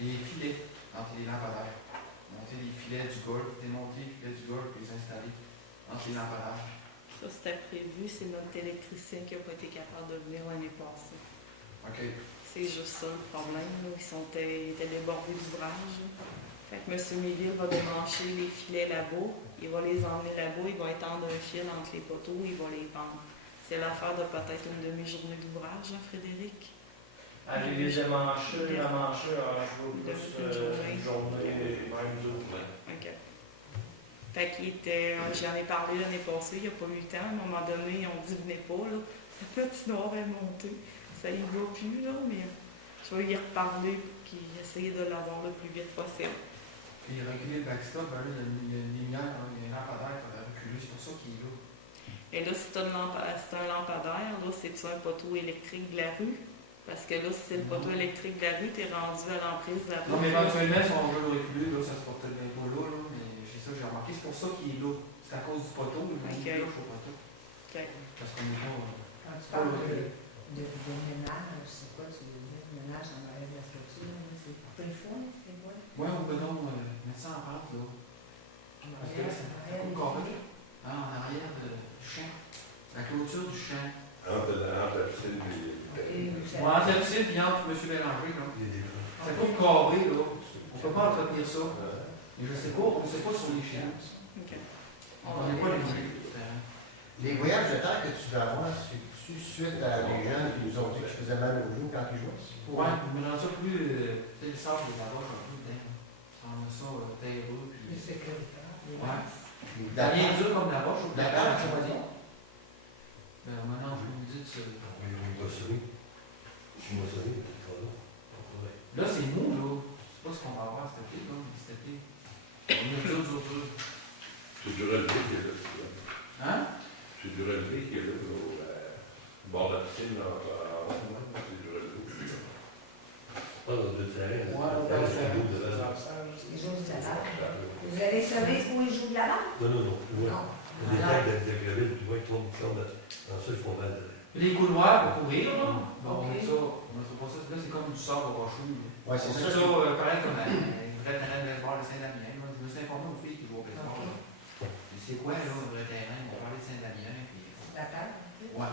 Les filets entre les lampadaires. Monter les filets du golf, démonter les filets du golf et les installer entre les lampadaires. Ça, c'était prévu, c'est notre électricien qui n'a pas été capable de venir l'année passée. OK. C'est juste ça le problème, là. Ils étaient débordés d'ouvrage. Fait que M. Méville va débrancher les filets là-bas, il va les emmener là-bas, il va étendre un fil entre les poteaux, il va les pendre. C'est l'affaire de peut-être une demi-journée d'ouvrage, hein, Frédéric? Avec les émancheux, la mancheux, je veux plus une journée, même 2. OK. Fait qu'il était, j'en ai parlé l'année passée, il n'y a pas eu le temps. À un moment donné, ils ont dit venez pas, là. La patinoire est montée. Ça y va plus, là, mais je vais y reparler puis essayer de l'avoir le plus vite possible. Puis reculer le backstop, ben là, il y a une lumière, hein, il y a un lampadaire, il faudrait reculer, c'est pour ça qu'il est là. Et là, si c'est un lampadaire, là, c'est-tu un poteau électrique de la rue? Parce que là, si c'est le poteau électrique de la rue, t'es rendu à l'emprise de la rue. Non, mais éventuellement, si on veut le reculer, là, ça se porte peut-être bien pas là, mais c'est ça que j'ai remarqué. C'est pour ça qu'il est là. C'est à cause du poteau, il est là, je sais pas tout. OK. Parce qu'on n'est pas. Quand tu parles de ménage, c'est quoi tu veux dire? Ménage en arrière de la structure, là, c'est couper le foin, c'est quoi? Ouais, on peut donc mettre ça en pente, là. En Parce que arrière, ça en fait arrière, pas carré. Ah, en arrière du champ. La clôture du champ. Entre la piscine et Moi, entre la piscine et entre M. Bélanger, là. il y a des Ça coupe carré, là. On peut pas entretenir ça. Et je sais pas, on sait pas sur les chiens. OK. On connaît pas les moyens du terrain. Les voyages de terre que tu vas avoir, c'est-tu suite à des gens qui nous ont dit que je faisais mal aux genoux quand ils jouaient? Ouais, on met dans ça plus, tu sais, le sable de la roche un peu dedans. On met ça terreux, Plus puis. sécuritaire. Ouais. Ça D'accord. vient dur comme la roche ou de la D'accord, terre, ça ça va va dire. dire. Ben maintenant, je vous dis, c'est. Oui, moissonné. Je suis moissonné, mais c'est pas là. Là, c'est mou, là. C'est pas ce qu'on va avoir cet été, là, mais cet été. On est dur. C'est du relevé qui est là. Hein? C'est du relevé qui est là, au bord de la piscine, en haut, c'est du relevé. Pas dans le terrain, Ouais, on peut faire. Ils jouent de la lave. Vous allez savoir où ils jouent de la lave? Non, non, non, plus loin. Non. Des tacs de gravel, tu vois, ils tombent dans ça, ils font mal. Les couloirs pour courir, là. Bon, on Ok. met ça, on met pas ça. Là, c'est comme du sable rocheux. Ouais, c'est On met ça. ça pareil comme un vrai terrain de baseball de Saint-Damien. Moi, je me suis informé aux filles qui jouent au baseball. Ok. là. Et c'est quoi, là, un vrai terrain? On va parler de Saint-Damien. Puis... La terre? Ouais.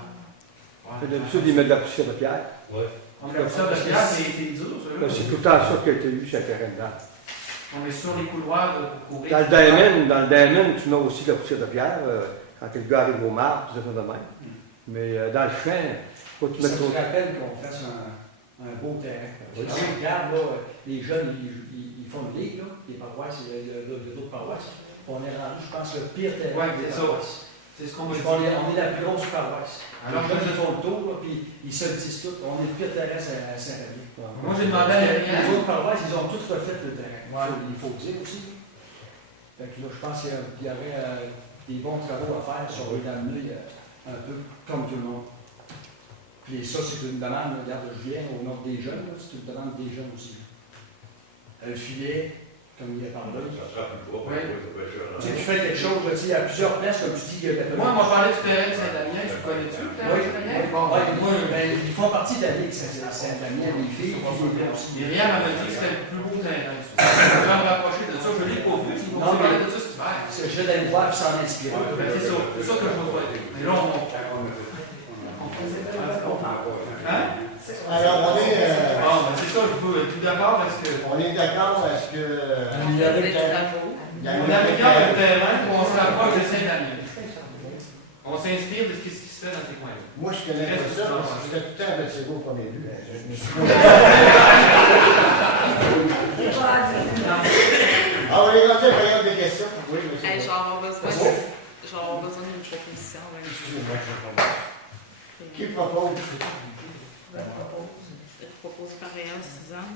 D'habitude, ils mettent de la poussière de pierre. Ouais. On met ça de pierre, c'est dur, ça. là. C'est tout le temps ça qui a été eu sur le terrain de base. On met sur les couloirs pour courir. Dans le diamond, tu mets aussi de la poussière de pierre, quand le gars arrive au marbre, tout ça de même. Mais dans le champ, faut que tu Ça mettes nous rappelle qu'on fasse un beau terrain. Oui. Si on regarde, là, les jeunes, ils font une ligue, là, les paroisses, d'autres paroisses. On est rendu, je pense, le pire terrain Ouais, des c'est ça. paroisses. C'est ce qu'on va On dire. est la plus grosse paroisse. Alors, Les jeunes, ils font le tour, là, puis ils se le disent tout. On est le pire terrain à Saint-Rémy. Moi, j'ai demandé à Les autres paroisses, ils ont tous refait le terrain. Ouais. Il faut le dire aussi. Fait que là, je pense qu'il y aurait des bons travaux à faire sur l'amener un peu comme tout le monde. Puis ça, c'est une demande, regarde, je viens au nom des jeunes, là, c'est une demande des jeunes aussi. Le filet, comme il y a parlé. Ça sera plus propre, Oui. ça peut être sûr. Tu sais, tu fais quelque chose, là, tu sais, il y a plusieurs places, comme tu dis, il y a de la Moi, on m'a parlé du terrain de Saint-Damien, tu connais-tu le terrain Oui, de Saint-Damien? bon, moi, ben, ils font partie de la Ligue Saint-Damien, les filles, qui jouent bien aussi. Myriam m'a dit que c'était le plus beau terrain. Je vais me rapprocher de ça. Je l'ai pas vu. Ils m'ont parlé de ça cet hiver. Parce que je vais aller voir et s'en inspirer. Ben, c'est ça que je veux faire. Mais là, on. Hein? Alors, on est, Ah, ben, c'est ça, je veux. Tout d'accord, parce que. on est d'accord, est-ce que... Il y a C'est des des travaux. il y a On une- améliore le terrain pour on se rapproche de Saint-Damien. On s'inspire de ce qui se fait dans ces coins-là. Moi, je connais pas ça, parce que j'étais tout le temps avec Ségo au premier but. Je me suis Ah, on est rendu à la période des questions. Oui, monsieur. Hey, je vais avoir besoin d'une proposition. Ouais. Excusez-moi, je comprends. Qui propose? Je propose pareil à Suzanne.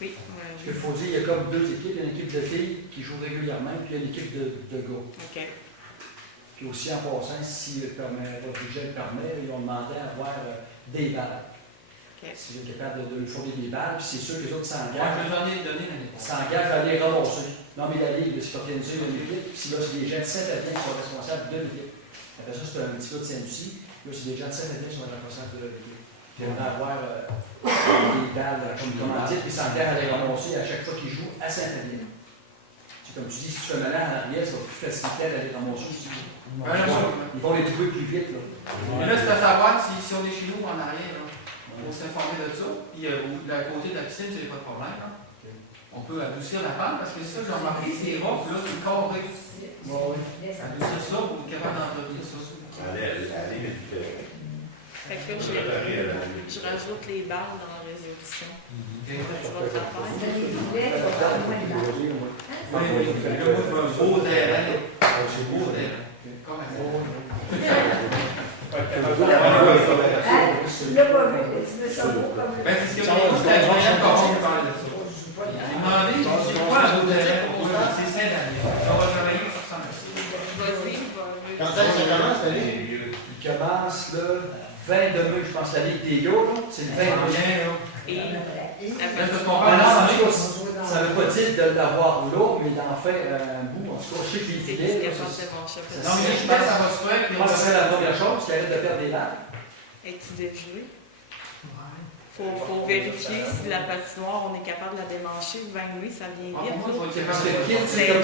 Oui, Ce qu'il faut dire, il y a comme deux équipes. Il y a une équipe de filles qui joue régulièrement, puis il y a une équipe de gars. OK. Puis aussi, en passant, si votre budget le permet, ils ont demandé à avoir des balles. OK. Si vous êtes capable de lui fournir des balles, puis c'est sûr que les autres Moi, s'engagent. je vous en ai donné l'année passée. S'engagent à aller ramasser. Non, mais la Ligue, c'est organisé une équipe, puis là, c'est des gens de Saint-Adrien qui sont responsables de l'équipe. Après ça, c'est un petit peu de Saint-Lucie. Là, c'est des gens de Saint-Adrien qui sont responsables de l'équipe. Puis on va avoir des balles comme commandite, puis ils s'engagent à les ramasser à chaque fois qu'ils jouent à Saint-Adrien. C'est comme tu dis, si tu fais malin en arrière, ça va plus faciliter à les ramasser aussi. Ils vont les trouver plus vite. Là. Mais là, c'est à savoir si on est chez nous en arrière, là. Il faut s'informer de ça. Puis, à côté de la piscine, c'est pas de problème. Hein. On peut adoucir la pente, parce que c'est ça que j'ai remarqué, c'est rough, là, c'est carré. Adoucir ça pour être capable d'entretenir ça. Allez, mais tu fais. Fait que je rajoute les balles dans la résolution. Tu vas te la faire. Oui, oui, là, moi, je veux un beau terrain. C'est beau terrain. Comme un beau. Tu l'as pas vu, mais tu veux ça beau comme Ben, c'est ce que j'ai dit, c'était Joël Coron qui parlait de ça. J'ai demandé, c'est quoi un beau terrain pour eux? C'est Saint-Damien. On va travailler sur ça. Vas-y, vas-y. Quand est-ce que ça commence, la Ligue? Il commence le 22 je pense, la Ligue des gars, là. C'est le 22. Et Là, je Ah, comprends. non, en tout cas, ça ne veut pas dire de l'avoir là, mais d'en faire un bout. En tout cas, je sais qu'il c'est est fidèle. capable de mon chef. Non, mais je pense que ça va se faire. Je pense que ce serait la première chose, qui arrête de perdre des lattes. Es-tu dégelé? Faut vérifier si la patinoire, on est capable de la démancher. 20 nuits, ça vient vite. Parce que le kid, c'est comme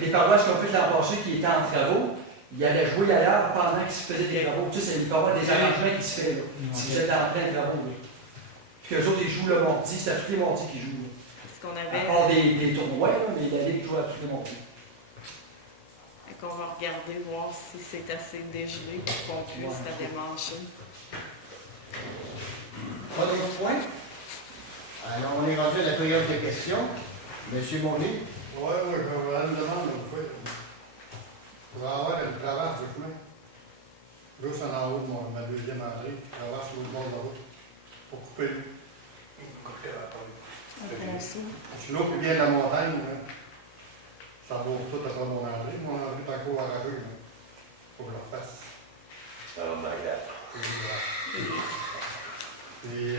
des paroisses qui ont fait l'an passé qui étaient en travaux. Il allait jouer ailleurs pendant qu'il se faisait des travaux. Tu sais, il peut y avoir des arrangements qui se font là. Si vous êtes en plein de travaux. Là. Puis eux autres, ils jouent le mardi. C'est à tous les mardis qu'ils jouent. Là. Parce qu'on À avait. part des tournois, là, mais la Ligue joue à tous les mardis. Fait qu'on va regarder, voir si c'est assez dégelé pour qu'on puisse la démancher. Pas d'autres points? Alors, on est rendu à la période des questions. Monsieur Monnet? Oui, je vais une demande une fois. Pour avoir une traverse de chemin, juste en haut de ma deuxième entrée, traverse sur le bord de la route, pour couper l'eau. Sinon, puis bien la montagne, hein, ça vaut tout après mon entrée. Mon entrée est encore arrachée. Il faut que je la refasse. Ça va me regarder. Puis,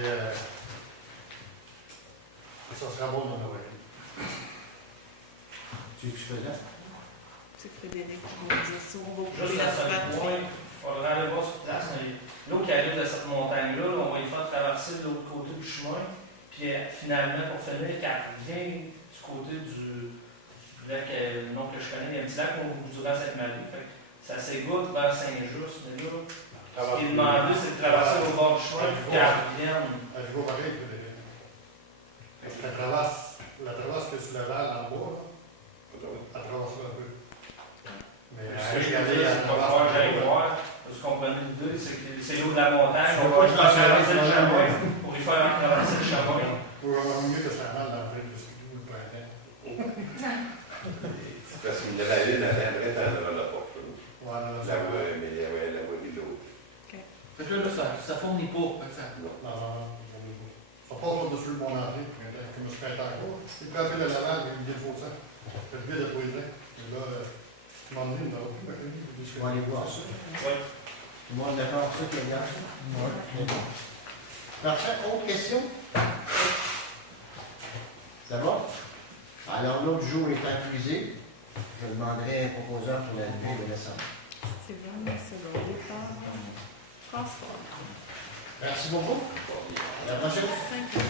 ça sera bon de Noël. Tu faisais? C'est Frédéric qui m'a dit ça. On va couper Juste la à ce spatte. point, on va aller voir sur place, mais l'eau qui arrive de cette montagne-là, là, on va y faire traverser de l'autre côté du chemin. Puis finalement, pour finir, quand elle vient du côté du lac, le nom que je connais, il y a un petit lac qu'on durant cette marie. Ça s'égoutte vers Saint-Just. Mais là, ce qui est demandé, c'est de traverser au bord du chemin, puis qu'elle revienne. Je vois pareil, parce que la traverse que sur le val en bas, elle traverse un peu. Mais Ce que je veux dire, c'est pas falloir que j'aille voir. Vous comprenez l'idée, c'est l'eau de la montagne, Je on veux va pas traverser le que ça chemin pour lui faire traverser le chemin. pour avoir mieux que ça rentre dans le parce que nous, le printemps. C'est parce qu'il y a la lune à l'imprès dans la porte. Voilà, La voie, mais la voie de l'eau. Fait que là, ça fournit pas. Fait que ça. non, ça passe au-dessus de mon entrée, comme je suis encore. Il peut appeler le lavage, il me dit faut ça. Je vais le poser. Et là, tu m'en dis, il n'aura plus, On va aller voir ça. Oui. Tout le monde d'accord sur ça, qui regarde ça? Oui. Parfait. Autre question? Ça va? Alors, l'autre jour étant épuisé, je demanderai un proposeur pour la levée de naissance. C'est vraiment secondé par François. Merci beaucoup. À la prochaine. 5